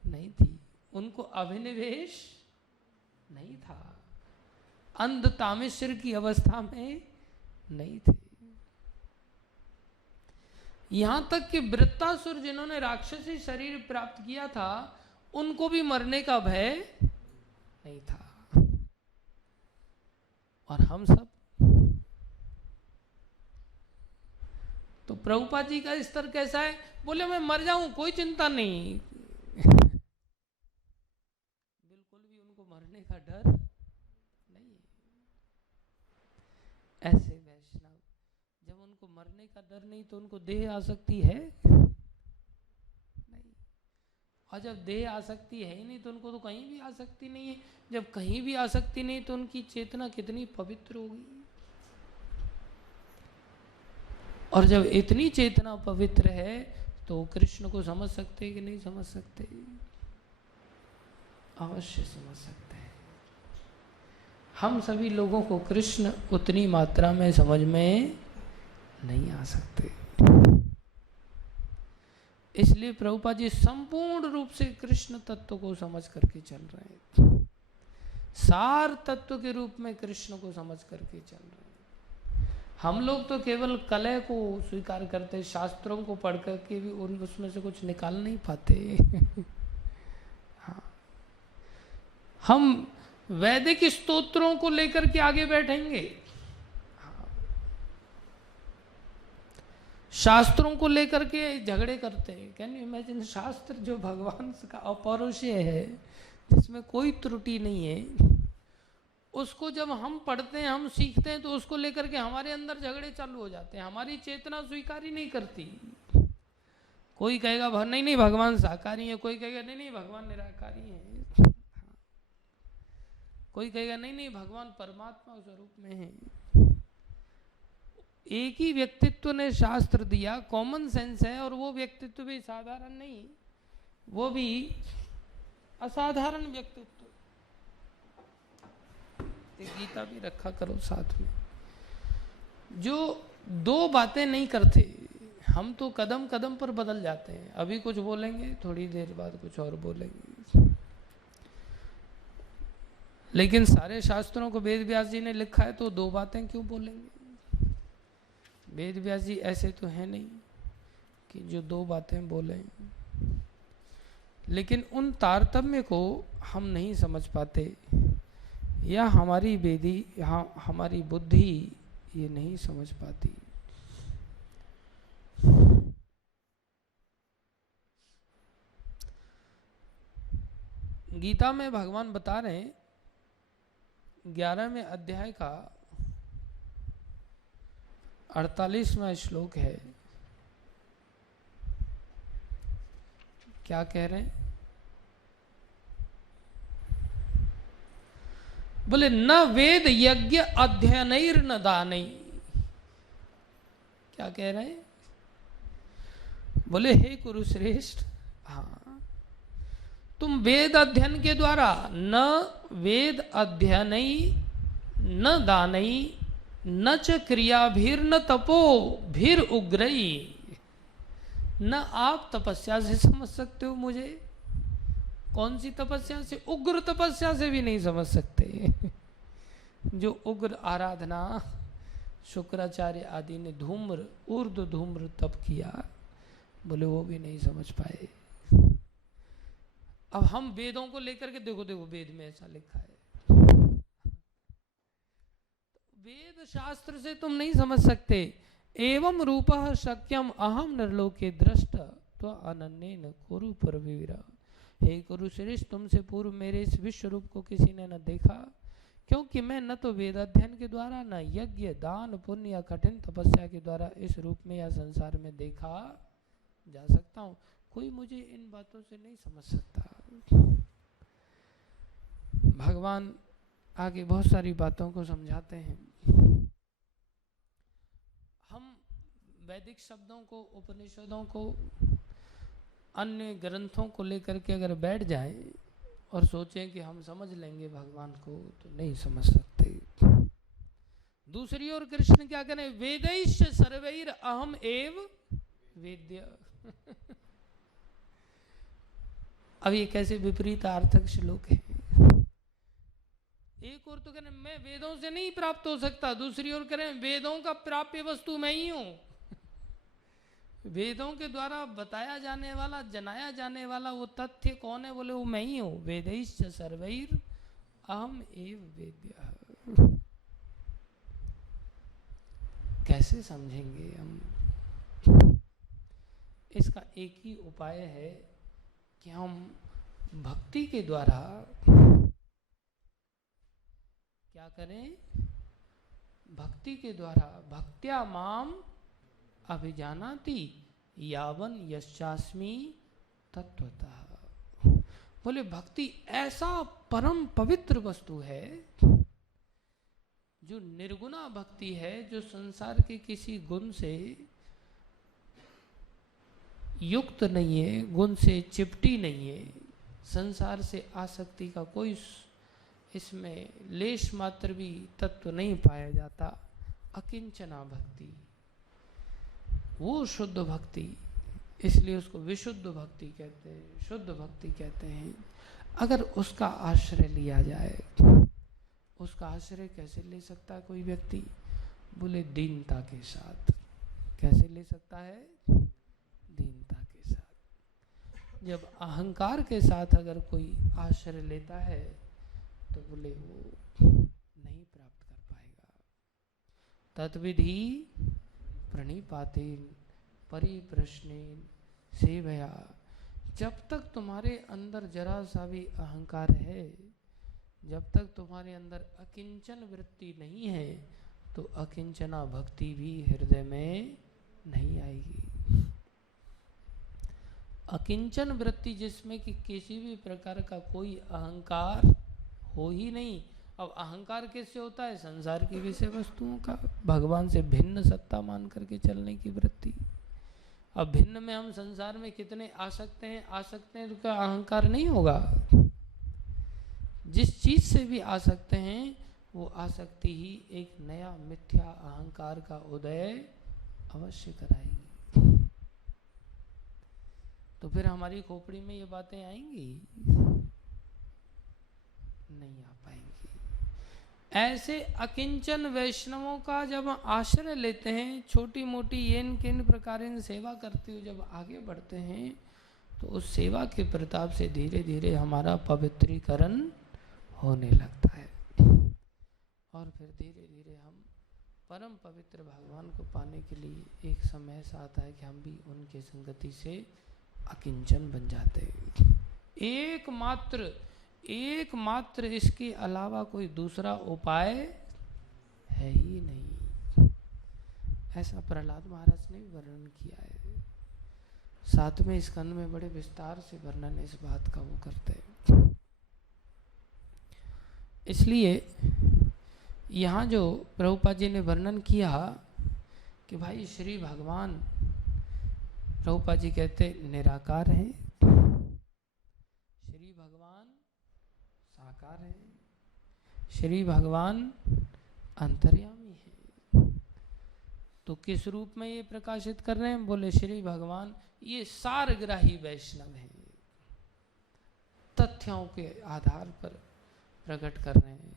नहीं थी, उनको अभिनिवेश नहीं था, अंध तामेश्वर की अवस्था में नहीं थे। यहां तक कि वृत्तासुर जिन्होंने राक्षसी शरीर प्राप्त किया था उनको भी मरने का भय नहीं था। और हम सब तो प्रभुपाद जी का स्तर कैसा है? बोले मैं मर जाऊं कोई चिंता नहीं। बिल्कुल भी उनको मरने का डर नहीं है। ऐसे वैष्णव जब उनको मरने का डर नहीं तो उनको देह आसक्ति है नहीं, और जब देह आसक्ति है ही नहीं तो उनको तो कहीं भी आसक्ति नहीं है। जब कहीं भी आसक्ति नहीं तो उनकी चेतना कितनी पवित्र होगी। और जब इतनी चेतना पवित्र है तो कृष्ण को समझ सकते कि नहीं समझ सकते? अवश्य समझ सकते हैं। हम सभी लोगों को कृष्ण उतनी मात्रा में समझ में नहीं आ सकते। इसलिए प्रभुपाद जी संपूर्ण रूप से कृष्ण तत्व को समझ करके चल रहे हैं, सार तत्व के रूप में कृष्ण को समझ करके चल रहे हैं। हम लोग तो केवल कलह को स्वीकार करते, शास्त्रों को पढ़ करके भी उसमें से कुछ निकाल नहीं पाते। हाँ। हम वैदिक स्तोत्रों को लेकर के आगे बैठेंगे, शास्त्रों को लेकर के झगड़े करते हैं। Can you imagine? शास्त्र जो भगवान का अपौरुषेय है, जिसमें कोई त्रुटि नहीं है, उसको जब हम पढ़ते हैं, हम सीखते हैं, तो उसको लेकर के हमारे अंदर झगड़े चालू हो जाते हैं। हमारी चेतना स्वीकार ही नहीं करती। कोई कहेगा नहीं नहीं भगवान साकारी है, कोई कहेगा नहीं नहीं भगवान निराकारी है, कोई कहेगा नहीं नहीं भगवान परमात्मा स्वरूप में है। एक ही व्यक्तित्व ने शास्त्र दिया, कॉमन सेंस है, और वो व्यक्तित्व भी साधारण नहीं, वो भी असाधारण व्यक्तित्व। गीता भी रखा करो साथ में। जो दो बातें नहीं करते, हम तो कदम कदम पर बदल जाते हैं। अभी कुछ बोलेंगे, थोड़ी देर बाद कुछ और बोलेंगे। लेकिन सारे शास्त्रों को वेद व्यास जी ने लिखा है, तो दो बातें क्यों बोलेंगे? वेद व्यास जी ऐसे तो है नहीं कि जो दो बातें बोलें। लेकिन उन तारतम्य को हम नहीं समझ पाते, या हमारी वेदी, हमारी बुद्धि ये नहीं समझ पाती। गीता में भगवान बता रहे हैं, 11वें अध्याय का 48वां श्लोक है। क्या कह रहे हैं? बोले न वेद यज्ञ अध्ययनैर न दानै। क्या कह रहे हैं? बोले हे कुरुश्रेष्ठ, हाँ, तुम वेद अध्ययन के द्वारा, न वेद अध्ययनै न दानै न च क्रियाभिर्न तपोभिर उग्रै, न आप तपस्या से समझ सकते हो मुझे। कौन सी तपस्या से? उग्र तपस्या से भी नहीं समझ सकते। जो उग्र आराधना शुक्राचार्य आदि ने धूम्र, ऊर्ध्व धूम्र तप किया, बोले वो भी नहीं समझ पाए। अब हम वेदों को लेकर के देखो वेद में ऐसा लिखा है, वेद शास्त्र से तुम नहीं समझ सकते। एवं रूपः शक्यम अहम नरलोके दृष्ट तो अनन्येन कुरु परवीरा। हे कुरुश्रेष्ठ, तुमसे पूर्व मेरे इस विश्व रूप को किसी ने न देखा, क्योंकि मैं न तो वेद अध्ययन के द्वारा, न यज्ञ दान पुण्य या कठिन तपस्या के द्वारा इस रूप में या संसार में देखा जा सकता हूँ। कोई मुझे इन बातों से नहीं समझ सकता। भगवान आगे बहुत सारी बातों को समझाते हैं। हम वैदिक शब्दों को, उपनिषदों को, अन्य ग्रंथों को लेकर के अगर बैठ जाएं और सोचें कि हम समझ लेंगे भगवान को, तो नहीं समझ सकते। दूसरी ओर कृष्ण क्या करें, वेदैश्च सर्वैर अहम एव वेद्य। अब ये कैसे विपरीत आर्थक श्लोक है। एक ओर तो करें मैं वेदों से नहीं प्राप्त हो सकता, दूसरी ओर करें वेदों का प्राप्य वस्तु मैं ही हूं। वेदों के द्वारा बताया जाने वाला, जनाया जाने वाला वो तथ्य कौन है, बोले वो मैं ही हूं। वेदैश्च सर्वैर अहम एव वेद्यः। कैसे समझेंगे हम? इसका एक ही उपाय है कि हम भक्ति के द्वारा क्या करें, भक्ति के द्वारा भक्त्या माम अभिजानाति यावन यश्चास्मि तत्वतः। बोले भक्ति ऐसा परम पवित्र वस्तु है, जो निर्गुणा भक्ति है, जो संसार के किसी गुण से युक्त नहीं है, गुण से चिपटी नहीं है, संसार से आसक्ति का कोई इसमें लेश मात्र भी तत्व नहीं पाया जाता। अकिंचना भक्ति, वो शुद्ध भक्ति, इसलिए उसको विशुद्ध भक्ति कहते हैं, शुद्ध भक्ति कहते हैं। अगर उसका आश्रय लिया जाए, उसका आश्रय कैसे ले सकता है कोई व्यक्ति, बोले दीनता के साथ। कैसे ले सकता है? दीनता के साथ। जब अहंकार के साथ अगर कोई आश्रय लेता है तो बोले वो नहीं प्राप्त कर पाएगा। तद्विधि प्रणिपातेन परिप्रश्नेन सेवया। जब तक तुम्हारे अंदर जरा सा भी अहंकार है, जब तक तुम्हारे अंदर अकिंचन वृत्ति नहीं है, तो अकिंचना भक्ति भी हृदय में नहीं आएगी। अकिंचन वृत्ति जिसमें कि किसी भी प्रकार का कोई अहंकार हो ही नहीं। अब अहंकार किससे होता है? संसार की विषय वस्तुओं का, भगवान से भिन्न सत्ता मान करके चलने की वृत्ति। अब भिन्न में हम संसार में कितने आ सकते हैं, तो क्या अहंकार नहीं होगा? जिस चीज से भी आ सकते हैं, वो आसक्ति ही एक नया मिथ्या अहंकार का उदय अवश्य कराएगी। तो फिर हमारी खोपड़ी में ये बातें आएंगी? नहीं आ पाएंगी। ऐसे अकिंचन वैष्णवों का जब आश्रय लेते हैं, छोटी मोटी येन किन प्रकार सेवा करते हुए जब आगे बढ़ते हैं, तो उस सेवा के प्रताप से धीरे धीरे हमारा पवित्रीकरण होने लगता है, और फिर धीरे धीरे हम परम पवित्र भगवान को पाने के लिए एक समय ऐसा आता है कि हम भी उनके संगति से अकिंचन बन जाते हैं। एकमात्र इसके अलावा कोई दूसरा उपाय है ही नहीं। ऐसा प्रहलाद महाराज ने वर्णन किया है। 7वें स्कंद में बड़े विस्तार से वर्णन इस बात का वो करते हैं। इसलिए यहाँ जो प्रभुपाद जी ने वर्णन किया कि भाई श्री भगवान, प्रभुपाद जी कहते निराकार हैं, श्री भगवान साकार है, श्री भगवान अंतर्यामी है। तो किस रूप में ये प्रकाशित कर रहे हैं? बोले श्री भगवान ये सारग्राही वैष्णव हैं, तथ्यों के आधार पर प्रकट कर रहे हैं।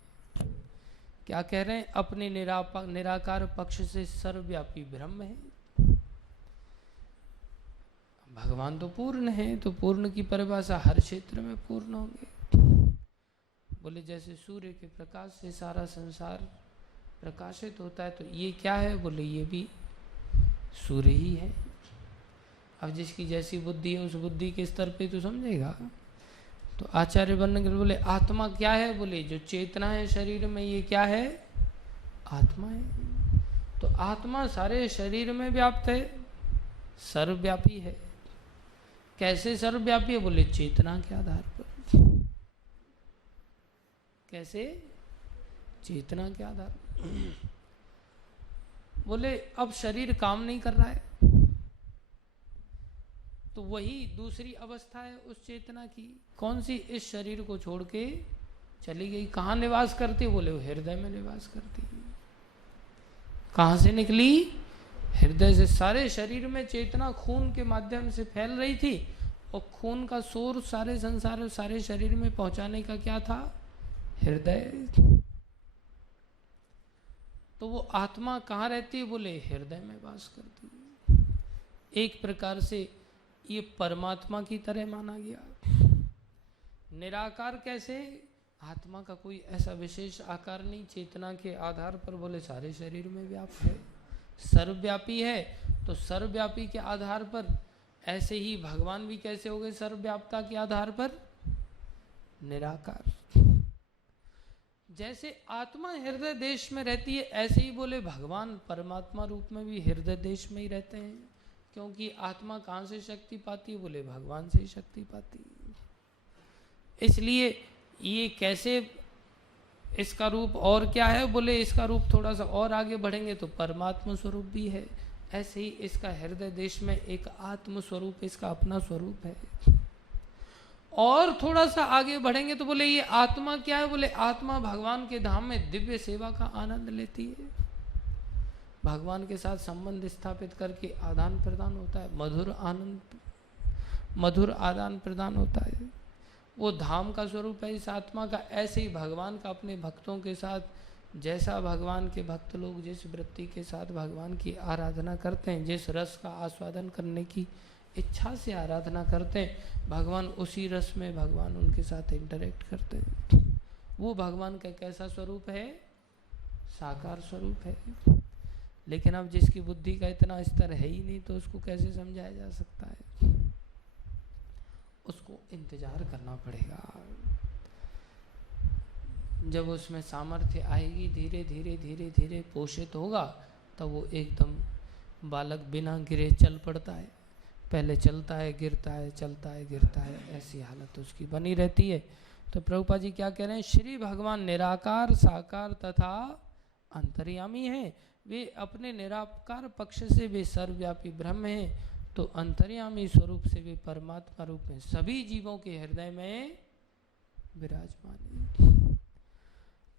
क्या कह रहे हैं? अपने निराकार पक्ष से सर्वव्यापी ब्रह्म है। भगवान तो पूर्ण है, तो पूर्ण की परिभाषा हर क्षेत्र में पूर्ण होंगे। बोले जैसे सूर्य के प्रकाश से सारा संसार प्रकाशित होता है, तो ये क्या है? बोले ये भी सूर्य ही है। अब जिसकी जैसी बुद्धि है, उस बुद्धि के स्तर पे तो समझेगा। तो आचार्य वर्णन कर बोले आत्मा क्या है? बोले जो चेतना है शरीर में, ये क्या है? आत्मा है। तो आत्मा सारे शरीर में व्याप्त है, सर्वव्यापी है। कैसे सर्वव्यापी है? बोले चेतना के आधार पर। कैसे? चेतना के आधार। बोले अब शरीर काम नहीं कर रहा है, तो वही दूसरी अवस्था है उस चेतना की। कौन सी? इस शरीर को छोड़ के चली गई। कहाँ निवास करती? बोले वो हृदय में निवास करती। कहाँ से निकली? हृदय से। सारे शरीर में चेतना खून के माध्यम से फैल रही थी, और खून का शोर सारे संसार सारे शरीर में पहुंचाने का क्या था? हृदय। तो वो आत्मा कहाँ रहती है? बोले हृदय में वास करती है। एक प्रकार से ये परमात्मा की तरह माना गया। निराकार कैसे? आत्मा का कोई ऐसा विशेष आकार नहीं, चेतना के आधार पर बोले सारे शरीर में व्याप्त है, सर्वव्यापी है। तो सर्वव्यापी के आधार पर ऐसे ही भगवान भी कैसे हो गए सर्वव्यापता के आधार पर? निराकार। जैसे आत्मा हृदय देश में रहती है, ऐसे ही बोले भगवान परमात्मा रूप में भी हृदय देश में ही रहते हैं। क्योंकि आत्मा कहाँ से शक्ति पाती है? बोले भगवान से ही शक्ति पाती है। इसलिए ये कैसे, इसका रूप और क्या है? बोले इसका रूप थोड़ा सा और आगे बढ़ेंगे तो परमात्मा स्वरूप भी है। ऐसे ही इसका हृदय देश में एक आत्म स्वरूप, इसका अपना स्वरूप है। और थोड़ा सा आगे बढ़ेंगे तो बोले ये आत्मा क्या है? बोले आत्मा भगवान के धाम में दिव्य सेवा का आनंद लेती है। भगवान के साथ संबंध स्थापित करके आदान प्रदान होता है, मधुर आनंद, मधुर आदान प्रदान होता है। वो धाम का स्वरूप है इस आत्मा का। ऐसे ही भगवान का अपने भक्तों के साथ, जैसा भगवान के भक्त लोग जिस वृत्ति के साथ भगवान की आराधना करते हैं, जिस रस का आस्वादन करने की इच्छा से आराधना करते हैं, भगवान उसी रस में भगवान उनके साथ इंटरेक्ट करते हैं। वो भगवान का कैसा स्वरूप है? साकार स्वरूप है। लेकिन अब जिसकी बुद्धि का इतना स्तर है ही नहीं, तो उसको कैसे समझाया जा सकता है? उसको इंतजार करना पड़ेगा। जब उसमें सामर्थ्य आएगी, धीरे धीरे धीरे धीरे पोषित होगा, तब वो एकदम बालक बिना गिरे चल पड़ता है। पहले चलता है, गिरता है, चलता है, गिरता है, ऐसी हालत उसकी बनी रहती है। तो प्रभुपाद जी क्या कह रहे हैं? श्री भगवान निराकार, साकार तथा अंतर्यामी है। वे अपने निराकार पक्ष से वे सर्वव्यापी ब्रह्म हैं, तो अंतर्यामी स्वरूप से वे परमात्मा रूप में सभी जीवों के हृदय में विराजमान है।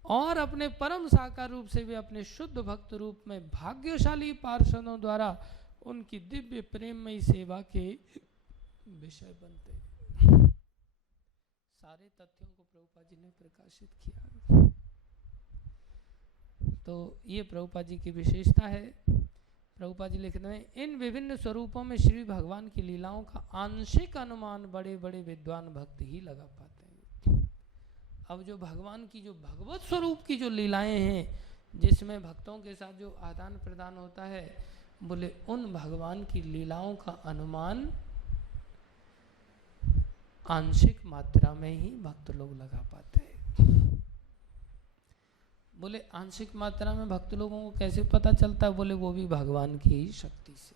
और अपने परम साकार रूप से वे अपने शुद्ध भक्त रूप में भाग्यशाली पार्षदों द्वारा उनकी दिव्य प्रेममयी सेवा के विषय बनते हैं। सारे तथ्यों को प्रभुपाद जी ने प्रकाशित किया। तो ये प्रभुपाद जी की विशेषता है। प्रभुपाद जी लिखते हैं, इन विभिन्न स्वरूपों में श्री भगवान की लीलाओं का आंशिक अनुमान बड़े बड़े विद्वान भक्त ही लगा पाते हैं। अब जो भगवान की जो भगवत स्वरूप की जो लीलाएं हैं, जिसमें भक्तों के साथ जो आदान प्रदान होता है, बोले उन भगवान की लीलाओं का अनुमान आंशिक मात्रा में ही भक्त लोग लगा पाते हैं। बोले आंशिक मात्रा में भक्त लोगों को कैसे पता चलता है? बोले वो भी भगवान की ही शक्ति से।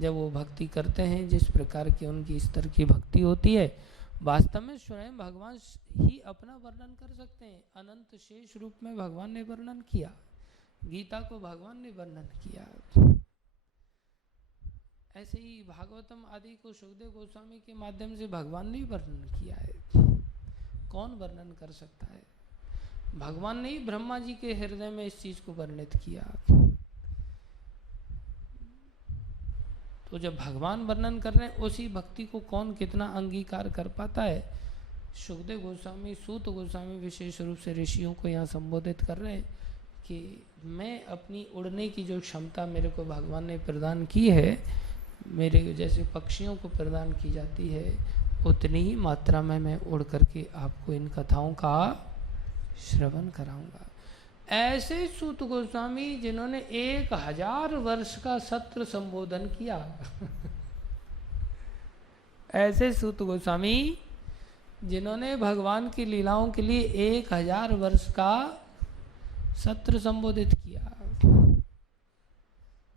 जब वो भक्ति करते हैं, जिस प्रकार की उनकी स्तर की भक्ति होती है, वास्तव में स्वयं भगवान ही अपना वर्णन कर सकते हैं। अनंत शेष रूप में भगवान ने वर्णन किया, गीता को भगवान ने वर्णन किया। ऐसे ही भागवतम आदि को सुखदेव गोस्वामी के माध्यम से भगवान ने वर्णन किया है। कौन वर्णन कर सकता है? भगवान ने ही ब्रह्मा जी के हृदय में इस चीज को वर्णित किया। तो जब भगवान वर्णन कर रहे हैं, उसी भक्ति को कौन कितना अंगीकार कर पाता है? सुखदेव गोस्वामी, सूत गोस्वामी विशेष रूप से ऋषियों को यहाँ संबोधित कर रहे हैं कि मैं अपनी उड़ने की जो क्षमता मेरे को भगवान ने प्रदान की है, मेरे जैसे पक्षियों को प्रदान की जाती है, उतनी ही मात्रा में मैं उड़ करके आपको इन कथाओं का श्रवण कराऊंगा। ऐसे सूत गोस्वामी जिन्होंने 1000 वर्ष का सत्र संबोधन किया ऐसे सूत गोस्वामी जिन्होंने भगवान की लीलाओं के लिए 1000 वर्ष का सत्र संबोधित किया,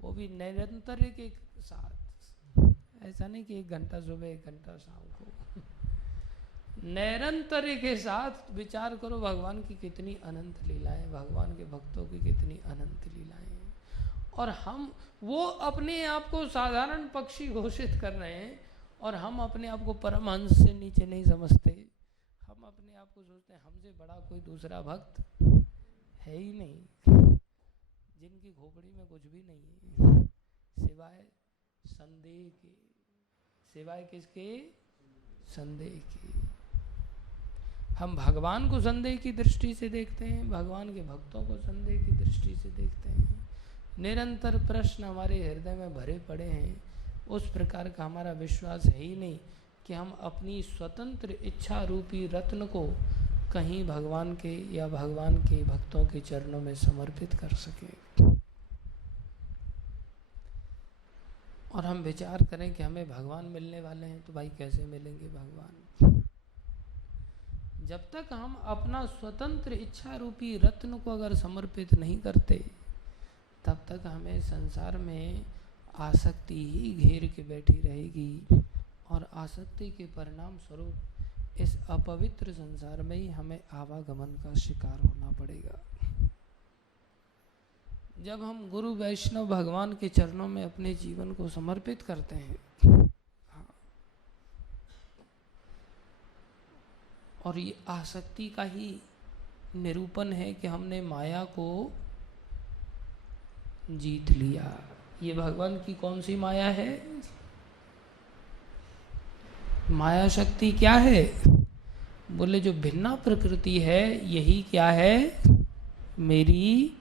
वो भी निरंतर के साथ। ऐसा नहीं कि 1 घंटा सुबह 1 घंटा शाम को निरंतर के साथ विचार करो भगवान की कितनी अनंत लीलाएं, भगवान के भक्तों की कितनी अनंत लीलाएं। और हम वो अपने आप को साधारण पक्षी घोषित कर रहे हैं और हम अपने आप को परमहंस से नीचे नहीं समझते। हम अपने आप को सोचते हैं हमसे बड़ा कोई दूसरा भक्त है ही नहीं, जिनकी खोपड़ी में कुछ भी नहीं है सिवाय संदेह के। सिवाय किसके? संदेह के। हम भगवान को संदेह की दृष्टि से देखते हैं, भगवान के भक्तों को संदेह की दृष्टि से देखते हैं। निरंतर प्रश्न हमारे हृदय में भरे पड़े हैं। उस प्रकार का हमारा विश्वास है ही नहीं कि हम अपनी स्वतंत्र इच्छा रूपी रत्न को कहीं भगवान के या भगवान के भक्तों के चरणों में समर्पित कर सकें। और हम विचार करें कि हमें भगवान मिलने वाले हैं, तो भाई कैसे मिलेंगे भगवान? जब तक हम अपना स्वतंत्र इच्छा रूपी रत्न को अगर समर्पित नहीं करते, तब तक हमें संसार में आसक्ति ही घेर के बैठी रहेगी और आसक्ति के परिणाम स्वरूप इस अपवित्र संसार में ही हमें आवागमन का शिकार होना पड़ेगा। जब हम गुरु वैष्णव भगवान के चरणों में अपने जीवन को समर्पित करते हैं, और ये आसक्ति का ही निरूपण है कि हमने माया को जीत लिया। ये भगवान की कौन सी माया है? माया शक्ति क्या है? बोले जो भिन्ना प्रकृति है यही क्या है? मेरी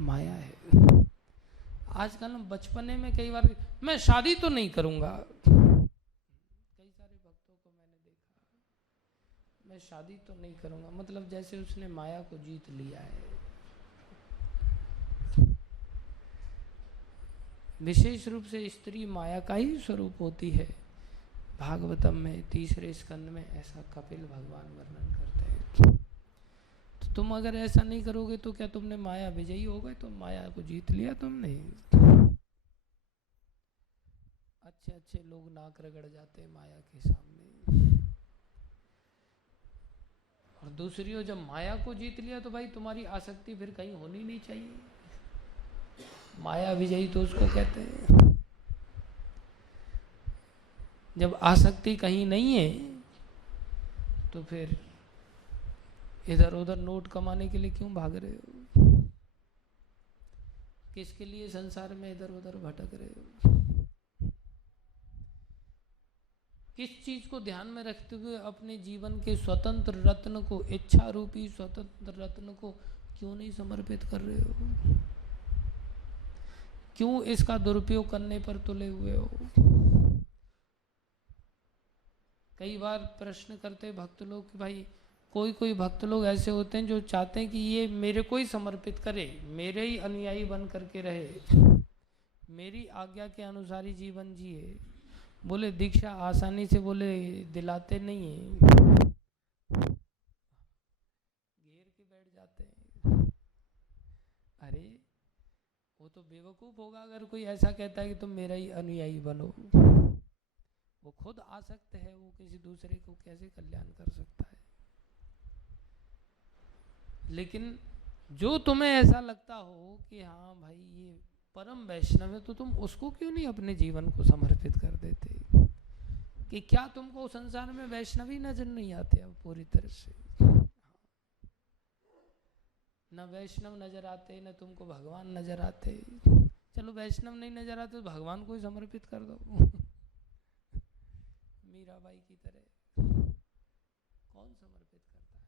माया है। आजकल हम बचपने में कई बार, मैं शादी तो नहीं करूंगा, कई सारे भक्तों को मैंने देखा, मैं शादी तो नहीं करूंगा, मतलब जैसे उसने माया को जीत लिया है। विशेष रूप से स्त्री माया का ही स्वरूप होती है। भागवतम में 3रे स्कंद में ऐसा कपिल भगवान वर्णन करते हैं। तो तुम अगर ऐसा नहीं करोगे तो क्या तुमने माया विजयी हो गए? तो माया को जीत लिया तुमने। अच्छे अच्छे लोग नाक रगड़ जाते हैं माया के सामने। और दूसरी ओर जब माया को जीत लिया तो भाई तुम्हारी आसक्ति फिर कहीं होनी नहीं चाहिए। माया विजयी तो उसको कहते हैं। जब आसक्ति कहीं नहीं है तो फिर इधर उधर नोट कमाने के लिए क्यों भाग रहे हो? किसके लिए संसार में इधर उधर भटक रहे हो? किस चीज को ध्यान में रखते हुए अपने जीवन के स्वतंत्र रत्न को, इच्छा रूपी स्वतंत्र रत्न को क्यों नहीं समर्पित कर रहे हो? क्यों इसका दुरुपयोग करने पर तुले हुए हो? कई बार प्रश्न करते भक्त लोग कि भाई कोई भक्त लोग ऐसे होते हैं जो चाहते हैं कि ये मेरे को ही समर्पित करे, मेरे ही अनुयायी बन करके रहे, मेरी आज्ञा के अनुसार ही जीवन जिए। बोले दीक्षा आसानी से बोले दिलाते नहीं है, घेर के बैठ जाते हैं। अरे वो तो बेवकूफ होगा अगर कोई ऐसा कहता है कि तुम मेरा ही अनुयायी बनो। वो खुद आसक्त है, वो किसी दूसरे को कैसे कल्याण कर सकता है? लेकिन जो तुम्हें ऐसा लगता हो कि हाँ भाई ये परम वैष्णव है, तो तुम उसको क्यों नहीं अपने जीवन को समर्पित कर देते? कि क्या तुमको संसार में वैष्णव ही नजर नहीं आते अब पूरी तरह से? न वैष्णव नजर आते, न तुमको भगवान नजर आते। चलो वैष्णव नहीं नजर आते तो भगवान को ही समर्पित कर दो। मीराबाई की तरह कौन समर्पित करता है?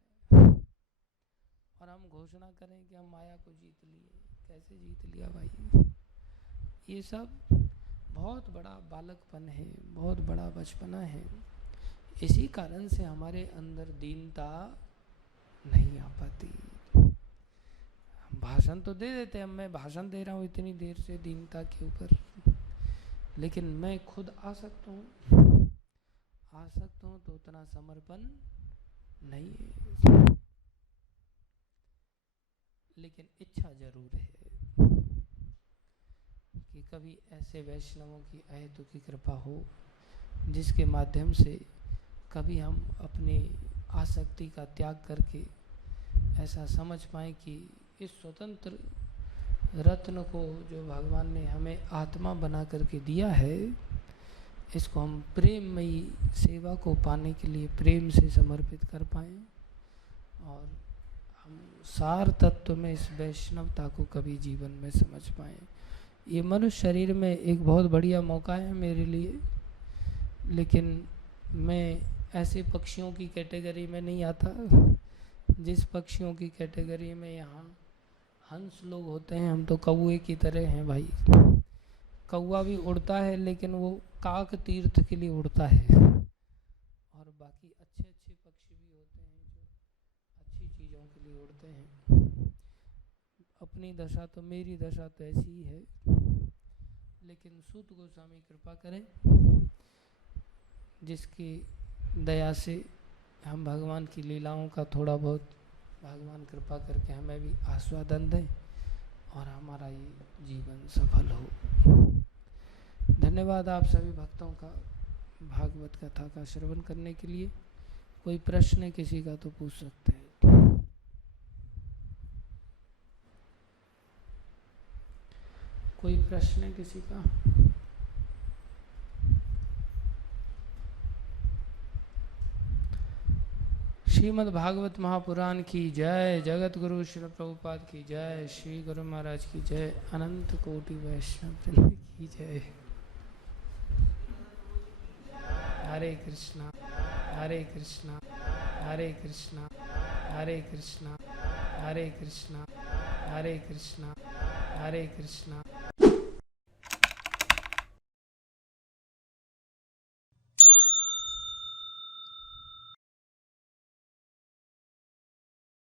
और हम घोषणा करें कि हम माया को जीत लिए। कैसे जीत लिया भाई? ये सब बहुत बड़ा बालकपन है, बहुत बड़ा बचपना है। इसी कारण से हमारे अंदर दीनता नहीं आ पाती। भाषण तो दे देते हैं, मैं भाषण दे रहा हूँ इतनी देर से दीनता के ऊपर, लेकिन मैं खुद आसक्त हूँ तो उतना समर्पण नहीं है। लेकिन इच्छा जरूर है कि कभी ऐसे वैष्णवों की अहेतु की कृपा हो जिसके माध्यम से कभी हम अपने आसक्ति का त्याग करके ऐसा समझ पाएं कि इस स्वतंत्र रत्न को जो भगवान ने हमें आत्मा बना करके दिया है, इसको हम प्रेममयी सेवा को पाने के लिए प्रेम से समर्पित कर पाएं और हम सार तत्व में इस वैष्णवता को कभी जीवन में समझ पाएं। ये मनुष्य शरीर में एक बहुत बढ़िया मौका है मेरे लिए, लेकिन मैं ऐसे पक्षियों की कैटेगरी में नहीं आता जिस पक्षियों की कैटेगरी में यहाँ हंस लोग होते हैं। हम तो कौए की तरह हैं भाई। कौआ भी उड़ता है लेकिन वो काक तीर्थ के लिए उड़ता है, और बाकी अच्छे अच्छे पक्षी भी होते हैं जो अच्छी चीज़ों के लिए उड़ते हैं। अपनी दशा तो मेरी दशा तो ऐसी ही है, लेकिन सूत गोस्वामी कृपा करें जिसकी दया से हम भगवान की लीलाओं का थोड़ा बहुत भगवान कृपा करके हमें भी आस्वादन दें और हमारा ये जीवन सफल हो। धन्यवाद आप सभी भक्तों का भागवत कथा का श्रवण करने के लिए। कोई प्रश्न है किसी का तो पूछ सकते हैं। कोई प्रश्न है किसी का? श्रीमद् भागवत महापुराण की जय, जगत गुरु श्री प्रभुपाद की जय, श्री गुरु महाराज की जय, अनंत कोटि वैष्णव की जय। हरे कृष्णा हरे कृष्णा हरे कृष्णा हरे कृष्णा हरे कृष्णा हरे कृष्णा हरे कृष्णा